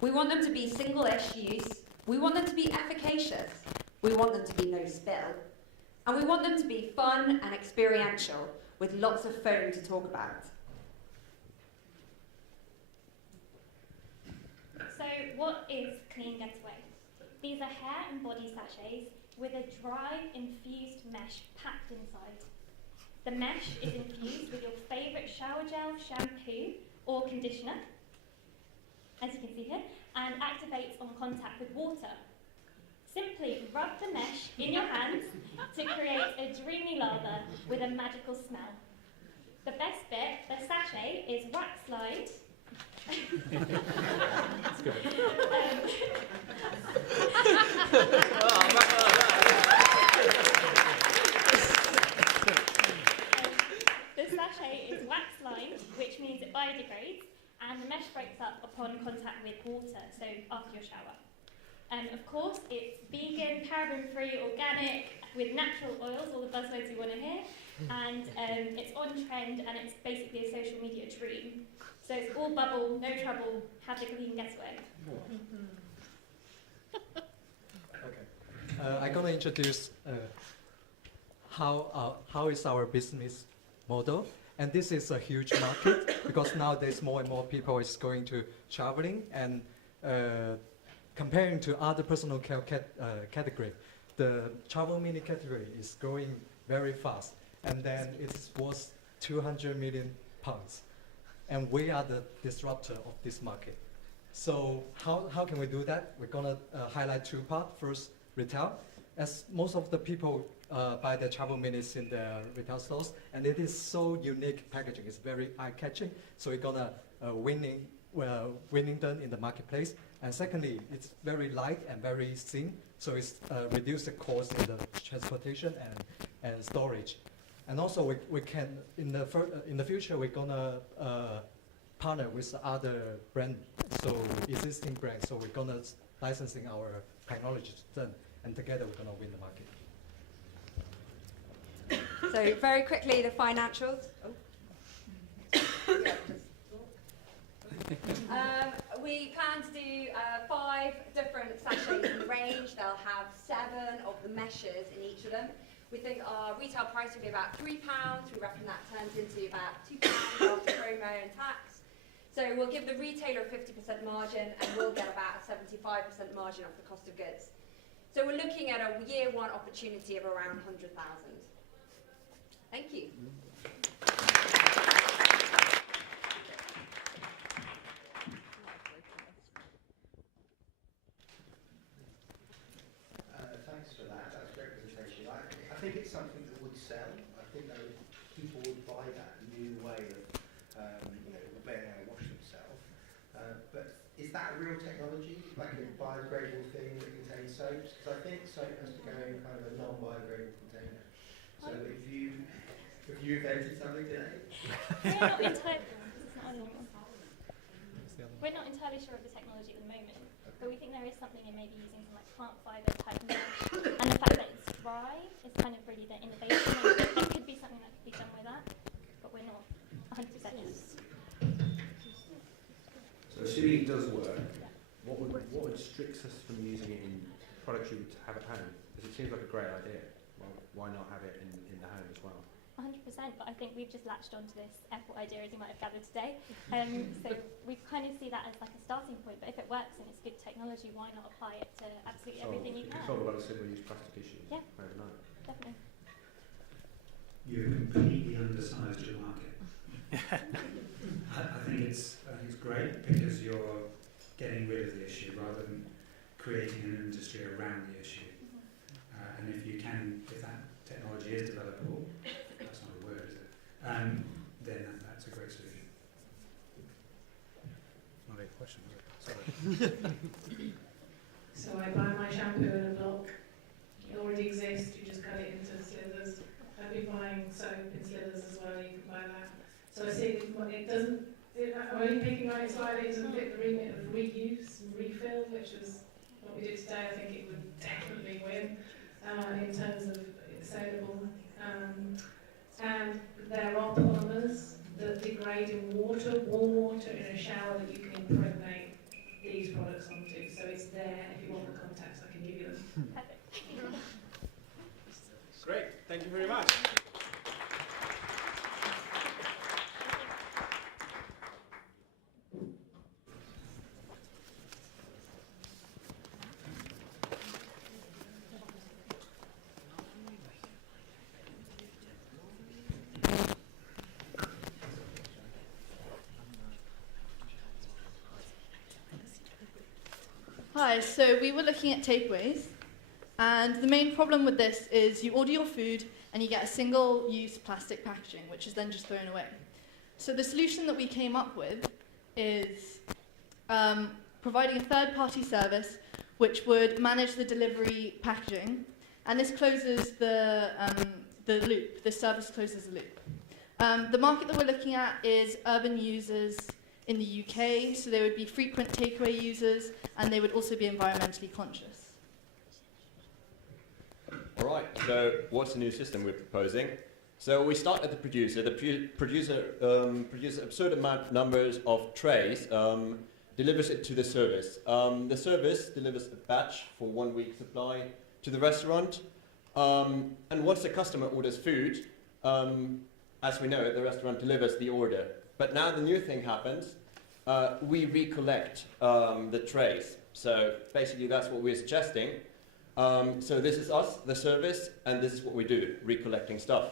We want them to be single-ish use. We want them to be efficacious. We want them to be no spill. And we want them to be fun and experiential with lots of foam to talk about. So what is Clean Getaway? These are hair and body sachets with a dry infused mesh packed inside. The mesh is infused with your favourite shower gel, shampoo or conditioner, as you can see here, and activates on contact with water. Simply rub the mesh in your hands to create a dreamy lather with a magical smell. The best bit, the sachet is wax lined. That's good. The sachet is wax lined, which means it biodegrades, and the mesh breaks up upon contact with water, so after your shower. Of course, it's vegan, paraben-free, organic, with natural oils, all the buzzwords you want to hear, and it's on trend, and it's basically a social media dream. So it's all bubble, no trouble, have the clean getaway. Okay. I'm going to introduce how is our business model. And this is a huge market because nowadays more and more people is going to traveling, and comparing to other personal care category, the travel mini category is growing very fast, and then it's worth 200 million pounds. And we are the disruptor of this market. So how can we do that? We're gonna highlight two parts. First, retail. As most of the people buy their travel minis in their retail stores, and it is so unique packaging. It's very eye-catching. So we're gonna winning them in the marketplace. And secondly, it's very light and very thin, so it's reduce the cost in the transportation and storage. And also we can in the future we're gonna partner with other brand, so existing brands. So we're gonna licensing our technology to them, and together we're gonna win the market. So very quickly, the financials. We plan to do 5 different sachets in the range. They'll have 7 of the meshes in each of them. We think our retail price will be about £3. We reckon that turns into about £2 after promo and tax. So we'll give the retailer a 50% margin, and we'll get about a 75% margin off the cost of goods. So we're looking at a year 1 opportunity of around 100,000. Thank you. Thanks for that. That's a great presentation. I think it's something that would sell. I think that people would buy that new way of, being able to wash themselves. But is that a real technology, like a biodegradable thing that contains soaps? Because I think soap has to go in kind of a non-biodegradable container. So if you invented something today? We're not entirely sure of the technology at the moment, but we think there is something in maybe using some like plant fibre type mesh, and the fact that it's dry is kind of really the innovation. And there could be something that could be done with that, but we're not 100% sure. So assuming it does work, what would restrict us from using it in products you would have at home? Because it seems like a great idea. Well, why not have it in the home as well? 100%, but I think we've just latched onto this airport idea, as you might have gathered today. So we kind of see that as like a starting point, but if it works and it's good technology, why not apply it to absolutely everything you can? It's all about the single-use plastic issues overnight. Definitely. You've completely undersized your market. I think it's great because you're getting rid of the issue rather than creating an industry around the issue. And if that technology is developable, that's not a word, is it? Then that's a great solution. Not a question, is it? Sorry. So I buy my shampoo in a block. It already exists. You just cut it into slivers. I've been buying soap in slivers as well. You can buy that. So I see it doesn't. I'm only picking on it slightly. It doesn't fit the remit of reuse and refill, which is what we did today. I think it would definitely win in terms of saleable. And there are polymers that degrade in water, warm water in a shower, that you can impregnate these products onto. So it's there. If you want the contacts, I can give you them. Great. Thank you very much. Hi, so we were looking at takeaways, and the main problem with this is you order your food and you get a single-use plastic packaging, which is then just thrown away. So the solution that we came up with is providing a third-party service which would manage the delivery packaging, and this closes the loop. This service closes the loop. The market that we're looking at is urban users in the UK, so they would be frequent takeaway users, and they would also be environmentally conscious. All right, so what's the new system we're proposing? So we start at the producer. The producer produces absurd numbers of trays, delivers it to the service. The service delivers a batch for 1 week supply to the restaurant. And once the customer orders food, as we know, the restaurant delivers the order. But now the new thing happens. We recollect the trays. So basically that's what we're suggesting. So this is us, the service, and this is what we do, recollecting stuff.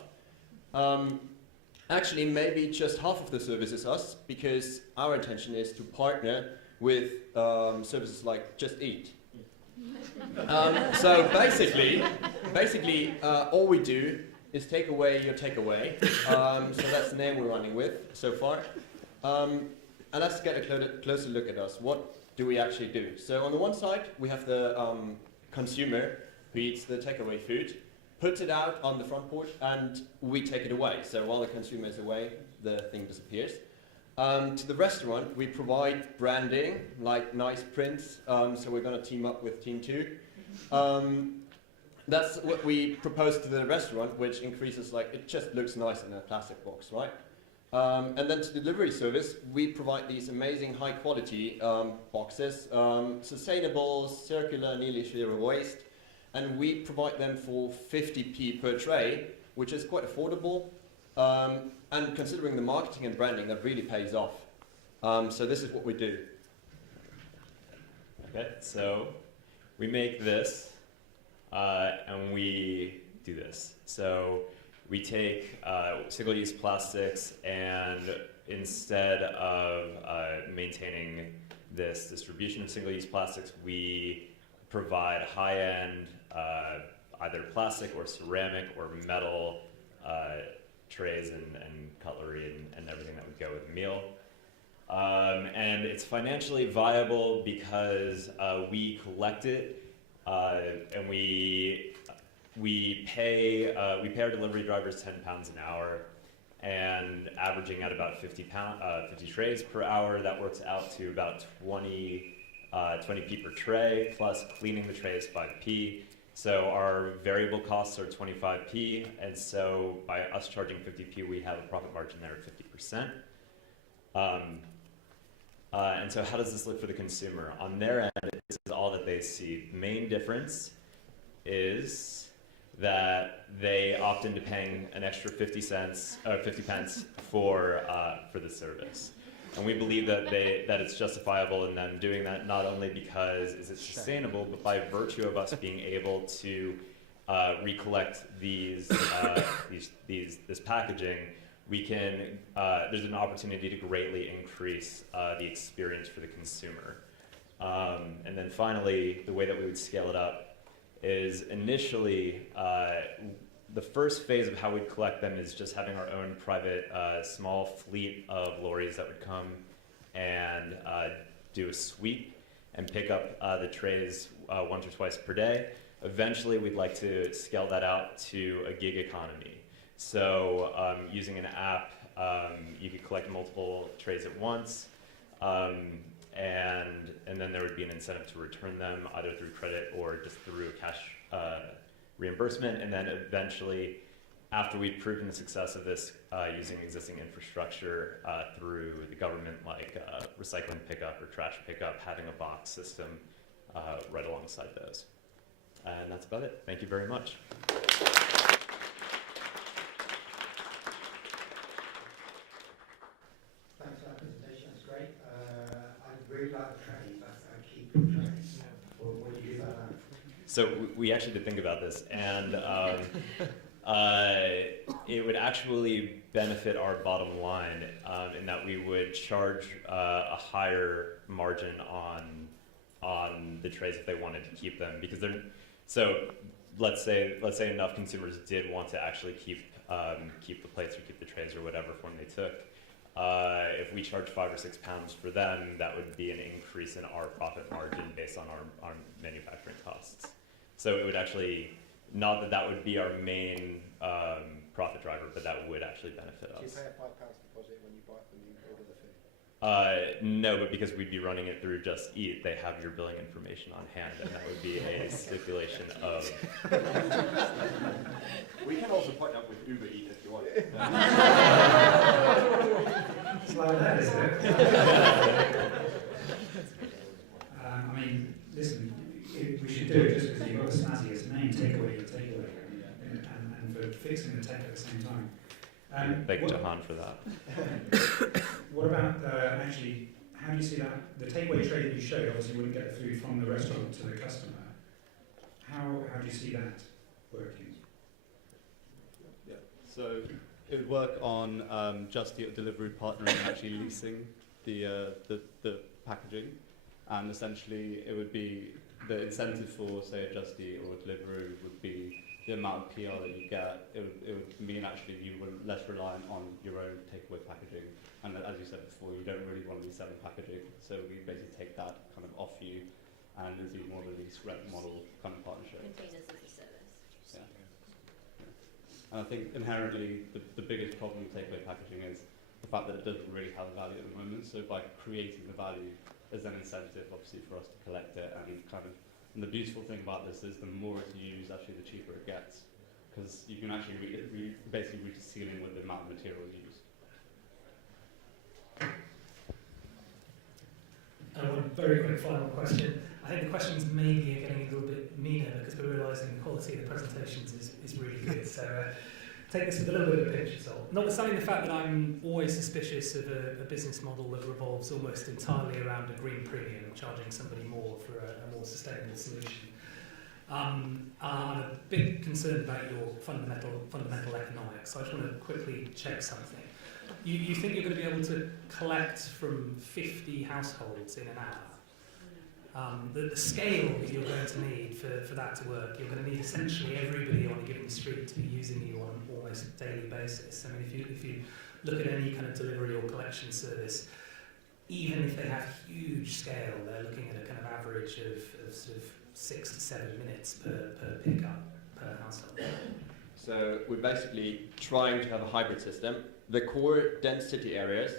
Actually, maybe just half of the service is us, because our intention is to partner with services like Just Eat. So basically, all we do is take away your takeaway. So that's the name we're running with so far. And let's get a closer look at us. What do we actually do? So on the one side, we have the consumer who eats the takeaway food, puts it out on the front porch, and we take it away. So while the consumer is away, the thing disappears. To the restaurant, we provide branding, like nice prints, so we're going to team up with Team 2. That's what we propose to the restaurant, which increases, like, it just looks nice in a plastic box, right? And then to the delivery service, we provide these amazing high quality boxes, sustainable, circular, nearly zero waste, and we provide them for 50p per tray, which is quite affordable. And considering the marketing and branding, that really pays off. So this is what we do. Okay, so we make this, and we do this. So we take single-use plastics, and instead of maintaining this distribution of single-use plastics, we provide high-end either plastic or ceramic or metal trays and cutlery and everything that would go with a meal. And it's financially viable because we collect it and we pay our delivery drivers £10 an hour, and averaging at about 50 trays per hour, that works out to about 20p per tray, plus cleaning the tray is 5p. So our variable costs are 25p, and so by us charging 50p, we have a profit margin there of 50%. And so how does this look for the consumer? On their end, this is all that they see. The main difference is that they opt into paying an extra 50 pence for the service. And we believe that it's justifiable in them doing that, not only because it's sustainable, but by virtue of us being able to recollect this packaging, we can. There's an opportunity to greatly increase the experience for the consumer. And then finally, the way that we would scale it up is initially the first phase of how we'd collect them is just having our own private small fleet of lorries that would come and do a sweep and pick up the trays once or twice per day. Eventually, we'd like to scale that out to a gig economy. So using an app, you could collect multiple trays at once, and then there would be an incentive to return them either through credit or just through a cash reimbursement. And then eventually, after we've proven the success of this using existing infrastructure through the government, like recycling pickup or trash pickup, having a box system right alongside those. And that's about it. Thank you very much. Thanks for that presentation, that's great. I really like the trays, that's a key tray. What do you do about that? So we actually did think about this, and it would actually benefit our bottom line in that we would charge a higher margin on the trays if they wanted to keep them, because they're so. Let's say enough consumers did want to actually keep the plates or keep the trays or whatever form they took. If we charge £5 or £6 for them, that would be an increase in our profit margin based on our manufacturing costs. So it would actually, not that would be our main profit driver, but that would actually benefit us. Do you pay a £5 deposit when you order the food? No, but because we'd be running it through Just Eat, they have your billing information on hand, and that would be a stipulation of. We can also partner up with Uber Eats if you want. It's like that, isn't it? I mean, listen, we should do it just because you've got the snazziest name, takeaway, and for fixing the tech at the same time. Thank Jahan for that. What about actually, how do you see that? The takeaway tray that you showed obviously wouldn't get the food from the restaurant to the customer. How do you see that working? Yeah. So it would work on Just Eat Delivery partnering and actually leasing the packaging, and essentially it would be the incentive for, say, a Just Eat or a Deliveroo would be the amount of PR that you get. It would mean actually you were less reliant on your own takeaway packaging, and as you said before, you don't really want to be selling packaging, so we basically take that kind of off you and do more of a lease rent model kind of partnership. Containers as a service. Yeah. And I think inherently the biggest problem with takeaway packaging is the fact that it doesn't really have value at the so by creating the value, there's an incentive, obviously, for us to collect it. And the beautiful thing about this is the more it's used, actually, the cheaper it gets, because you can actually basically reach a ceiling with the amount of material used. One very quick final question. I think the questions maybe are getting a little bit meaner because we're realising the quality of the presentations is really good. So take this with a little bit of a pinch of salt. Notwithstanding the fact that I'm always suspicious of a business model that revolves almost entirely around a green premium, charging somebody more for a more sustainable solution. I'm a bit concerned about your fundamental economics. So I just want to quickly check something. You think you're going to be able to collect from 50 households in an hour? The scale that you're going to need for that to work, you're going to need essentially everybody on a given street to be using you on an almost daily basis. I mean, if you look at any kind of delivery or collection service, even if they have huge scale, they're looking at a kind of average of sort of 6 to 7 minutes per pickup per household. So we're basically trying to have a hybrid system. The core dense city areas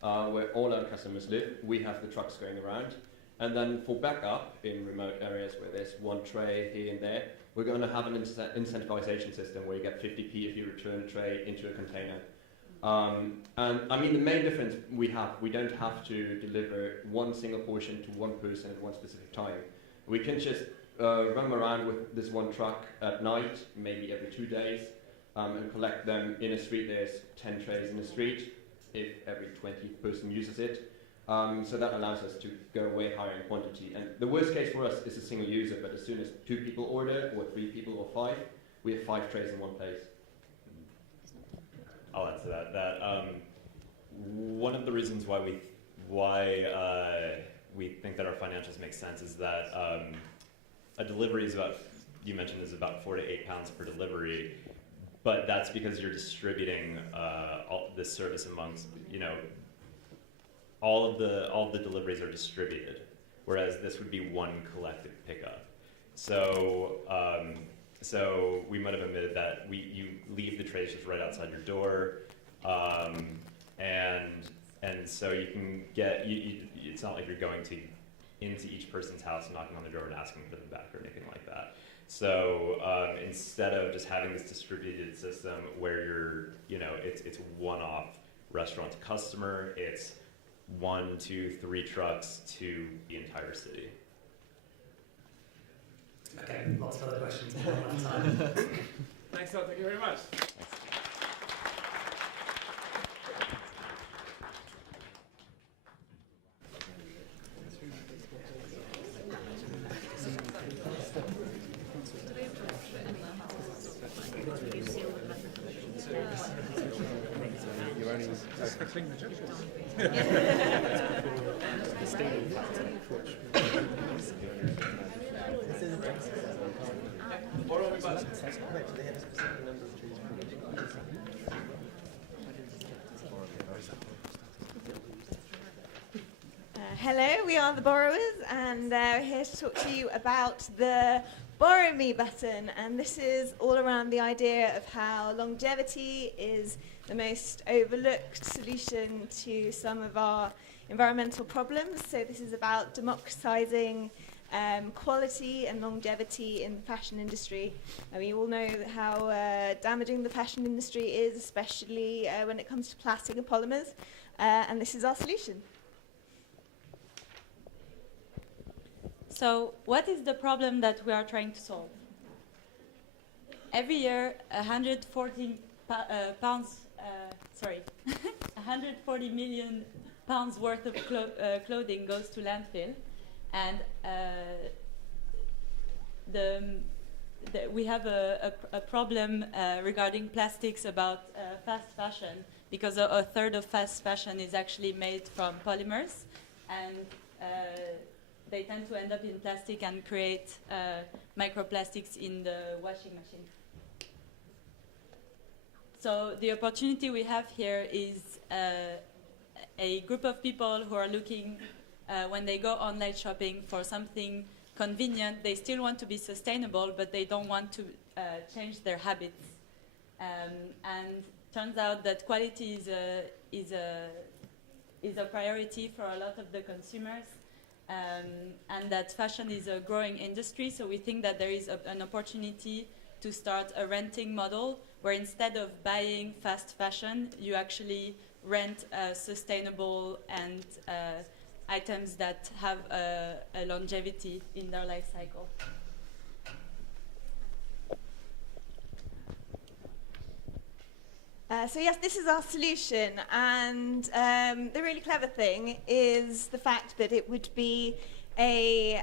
where all our customers live, we have the trucks going around. And then for backup in remote areas where there's one tray here and there, we're going to have an incentivization system where you get 50p if you return a tray into a container. And I mean, the main difference we don't have to deliver one single portion to one person at one specific time. We can just run around with this one truck at night, maybe every 2 days, and collect them in a street. There's 10 trays in a street if every 20th person uses it. So that allows us to go way higher in quantity. And the worst case for us is a single user, but as soon as 2 people order, or 3 people, or 5, we have 5 trays in one place. I'll add to that. One of the reasons why we think that our financials make sense is that a delivery is about, you mentioned, is about 4 to 8 pounds per delivery, but that's because you're distributing all this service amongst, all of the deliveries are distributed, whereas this would be one collective pickup. So so we might have admitted that you leave the trays just right outside your door, and so you can get it's not like you're going into each person's house and knocking on the door and asking for them back or anything like that. So instead of just having this distributed system where it's one-off restaurant to customer, it's 1, 2, 3 trucks to the entire city. Okay, lots of other questions. Time. Thanks a lot. Thank you very much. Hello, we are the Borrowers, and we're here to talk to you about the Borrow Me button. And this is all around the idea of how longevity is the most overlooked solution to some of our environmental problems. So this is about democratizing quality and longevity in the fashion industry. And we all know how damaging the fashion industry is, especially when it comes to plastic and polymers. And this is our solution. So what is the problem that we are trying to solve? Every year, 140 million pounds worth of clothing goes to landfill, and we have a problem regarding plastics about fast fashion, because a third of fast fashion is actually made from polymers, and they tend to end up in plastic and create microplastics in the washing machine. So the opportunity we have here is a group of people who are looking, when they go online shopping, for something convenient. They still want to be sustainable, but they don't want to change their habits. And turns out that quality is is a priority for a lot of the consumers, and that fashion is a growing industry. So we think that there is an opportunity to start a renting model where instead of buying fast fashion, you actually rent sustainable and items that have a longevity in their life cycle. So yes, this is our solution, and the really clever thing is the fact that it would be a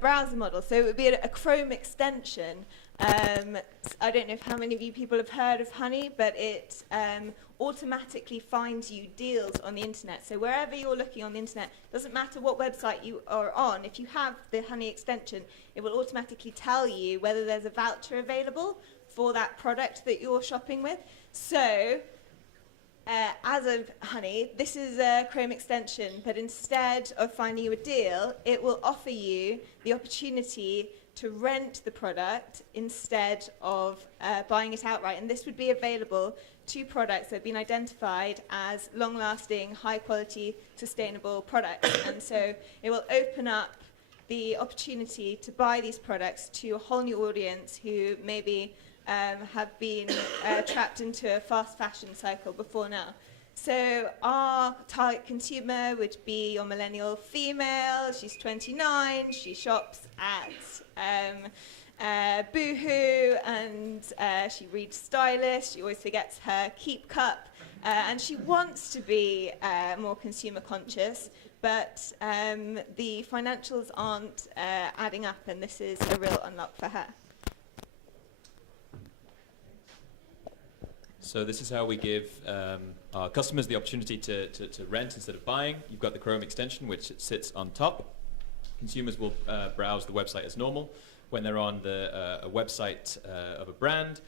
browser model. So it would be a Chrome extension. I don't know how many of you people have heard of Honey, but it automatically finds you deals on the internet. So wherever you're looking on the internet, doesn't matter what website you are on, if you have the Honey extension, it will automatically tell you whether there's a voucher available for that product that you're shopping with. So, as of Honey, this is a Chrome extension, but instead of finding you a deal, it will offer you the opportunity to rent the product instead of buying it outright. And this would be available to products that have been identified as long-lasting, high-quality, sustainable products. And so it will open up the opportunity to buy these products to a whole new audience who maybe have been trapped into a fast fashion cycle before now. So our target consumer would be your millennial female. She's 29. She shops at Boohoo, and she reads Stylist. She always forgets her Keep cup, and she wants to be more consumer conscious. But the financials aren't adding up, and this is a real unlock for her. So this is how we give our customers the opportunity to rent instead of buying. You've got the Chrome extension, which sits on top. Consumers will browse the website as normal. When they're on a website of a brand,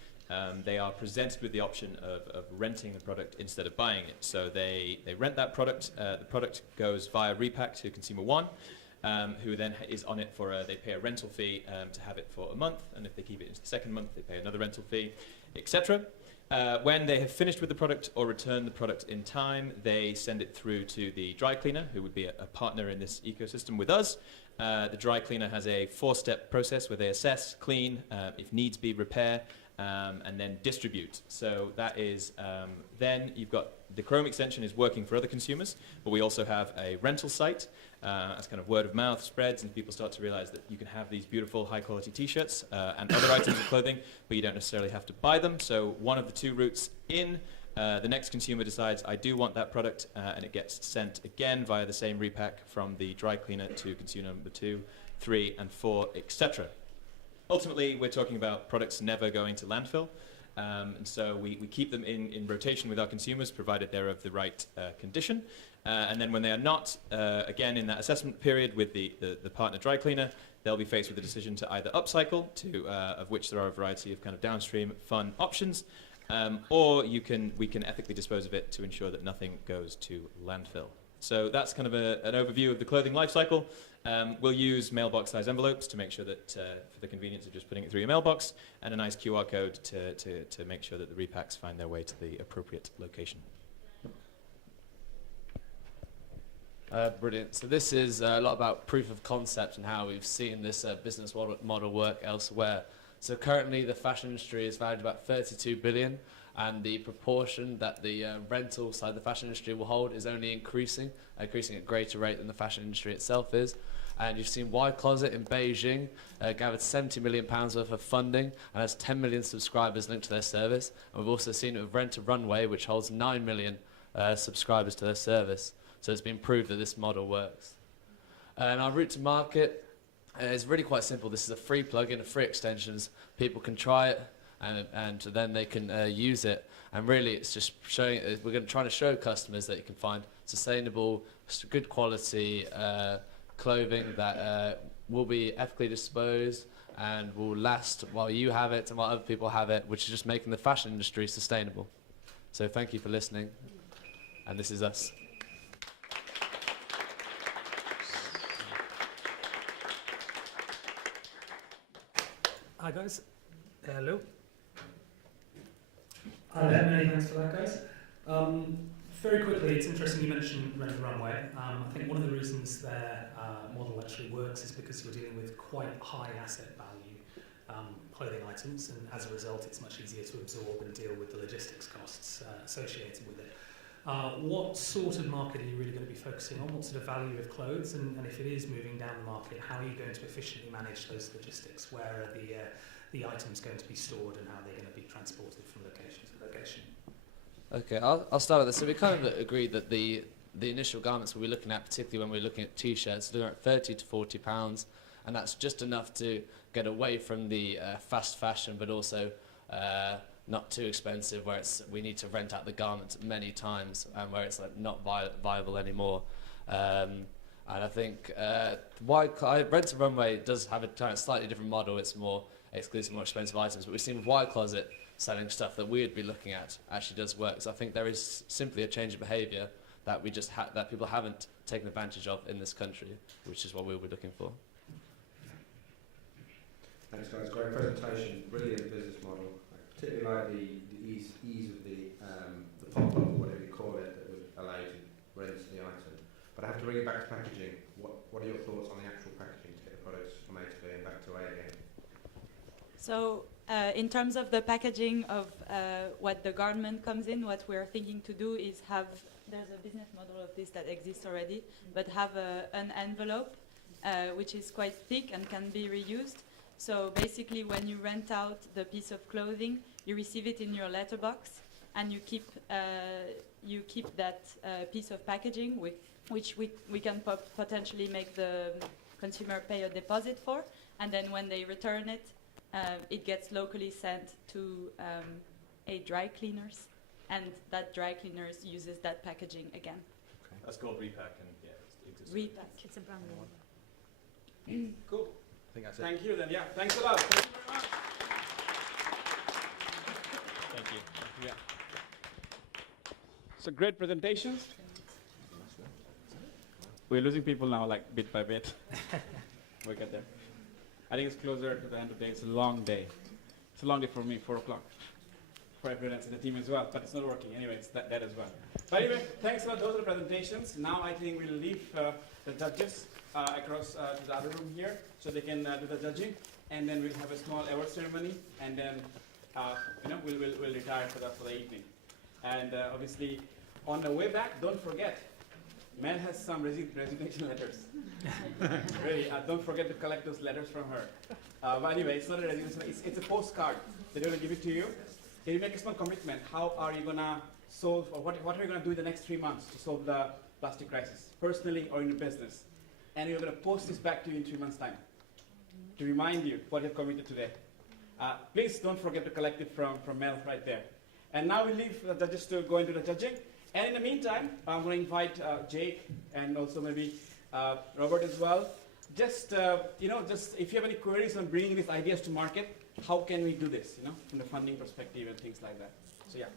they are presented with the option of renting the product instead of buying it. So they rent that product. The product goes via repack to consumer one, who then is on it for they pay a rental fee to have it for a month, and if they keep it into the second month, they pay another rental fee, etc. When they have finished with the product or returned the product in time, they send it through to the dry cleaner, who would be a partner in this ecosystem with us. The dry cleaner has a 4-step process where they assess, clean, if needs be, repair, and then distribute. So that is, then you've got the Chrome extension is working for other consumers, but we also have a rental site. As kind of word of mouth spreads and people start to realize that you can have these beautiful high quality t-shirts and other items of clothing, but you don't necessarily have to buy them. So one of the two routes in, the next consumer decides, I do want that product, and it gets sent again via the same repack from the dry cleaner to consumer number 2, 3, and 4, etc. Ultimately, we're talking about products never going to landfill. And so we keep them in rotation with our consumers, provided they're of the right condition. And then when they are not, again, in that assessment period with the partner dry cleaner, they'll be faced with the decision to either upcycle, of which there are a variety of kind of downstream fun options, or we can ethically dispose of it to ensure that nothing goes to landfill. So that's kind of an overview of the clothing life cycle. We'll use mailbox-sized envelopes to make sure that, for the convenience of just putting it through your mailbox, and a nice QR code to make sure that the repacks find their way to the appropriate location. Brilliant. So this is a lot about proof of concept and how we've seen this business model work elsewhere. So currently the fashion industry is valued about 32 billion, and the proportion that the rental side of the fashion industry will hold is only increasing at a greater rate than the fashion industry itself is. And you've seen Y Closet in Beijing gathered £70 million worth of funding and has 10 million subscribers linked to their service. And we've also seen it with Rent a Runway, which holds 9 million subscribers to their service. So it's been proved that this model works. And our route to market is really quite simple. This is a free plugin, a free extensions. People can try it, and then they can use it. And really, it's just showing. We're going to try to show customers that you can find sustainable, good quality clothing that will be ethically disposed and will last while you have it and while other people have it, which is just making the fashion industry sustainable. So thank you for listening. And this is us. Hi guys. Hello. Hi there, many thanks for that, guys. Very quickly, it's interesting you mentioned Rent a Runway. I think one of the reasons their model actually works is because you're dealing with quite high asset value clothing items, and as a result it's much easier to absorb and deal with the logistics costs associated with it. What sort of market are you really going to be focusing on? What sort of value of clothes? And if it is moving down the market, how are you going to efficiently manage those logistics? Where are the items going to be stored, and how are they going to be transported from location to location? Okay, I'll start with this. So we kind of agreed that the initial garments we'll be looking at, particularly when we're looking at t-shirts, they're at £30 to £40, and that's just enough to get away from the fast fashion, but also not too expensive, where we need to rent out the garments many times, and where it's like not viable anymore. And I think Rent a Runway does have a kind of slightly different model. It's more exclusive, more expensive items, but we've seen with White Closet selling stuff that we would be looking at actually does work. So I think there is simply a change of behaviour that we just that people haven't taken advantage of in this country, which is what we'll be looking for. Thanks guys, great presentation, brilliant business model. I particularly like the ease of the pop-up, or whatever you call it, that would allow you to rent the item. But I have to bring it back to packaging. What are your thoughts on the actual packaging to get the products from A to B and back to A again? So in terms of the packaging of what the garment comes in, what we're thinking to do is there's a business model of this that exists already, but have an envelope which is quite thick and can be reused. So basically when you rent out the piece of clothing, you receive it in your letterbox, and you keep that piece of packaging which we can potentially make the consumer pay a deposit for, and then when they return it, it gets locally sent to a dry cleaners, and that dry cleaners uses that packaging again. Okay. That's called repack, and yeah, it exists. Repack. It's a brand new. Cool. I think that's it. Thank you then. Yeah, thanks a lot. Thank you very much. Thank you. Yeah. So great presentations. We're losing people now, like bit by bit. We'll get there. I think it's closer to the end of the day. It's a long day. It's a long day for me, 4 o'clock. For everyone else in the team as well, but it's not working. Anyway, it's that as well. But anyway, thanks a lot. Those are the presentations. Now I think we'll leave the judges across to the other room here, so they can do the judging, and then we'll have a small award ceremony, and then we'll retire for the evening. And obviously, on the way back, don't forget, Mel has some resignation letters. Really, don't forget to collect those letters from her. But anyway, it's not a resignation, it's a postcard. They're going to give it to you. Can you make a small commitment? How are you going to solve, or what are you going to do in the next 3 months to solve the plastic crisis, personally or in your business? And you're going to post this back to you in 3 months' time to remind you what you've committed today. Please don't forget to collect it from Mel right there. And now we leave the judges to go into the judging. And in the meantime, I'm going to invite Jake and also maybe Robert as well. Just if you have any queries on bringing these ideas to market, how can we do this, from the funding perspective and things like that. So yeah.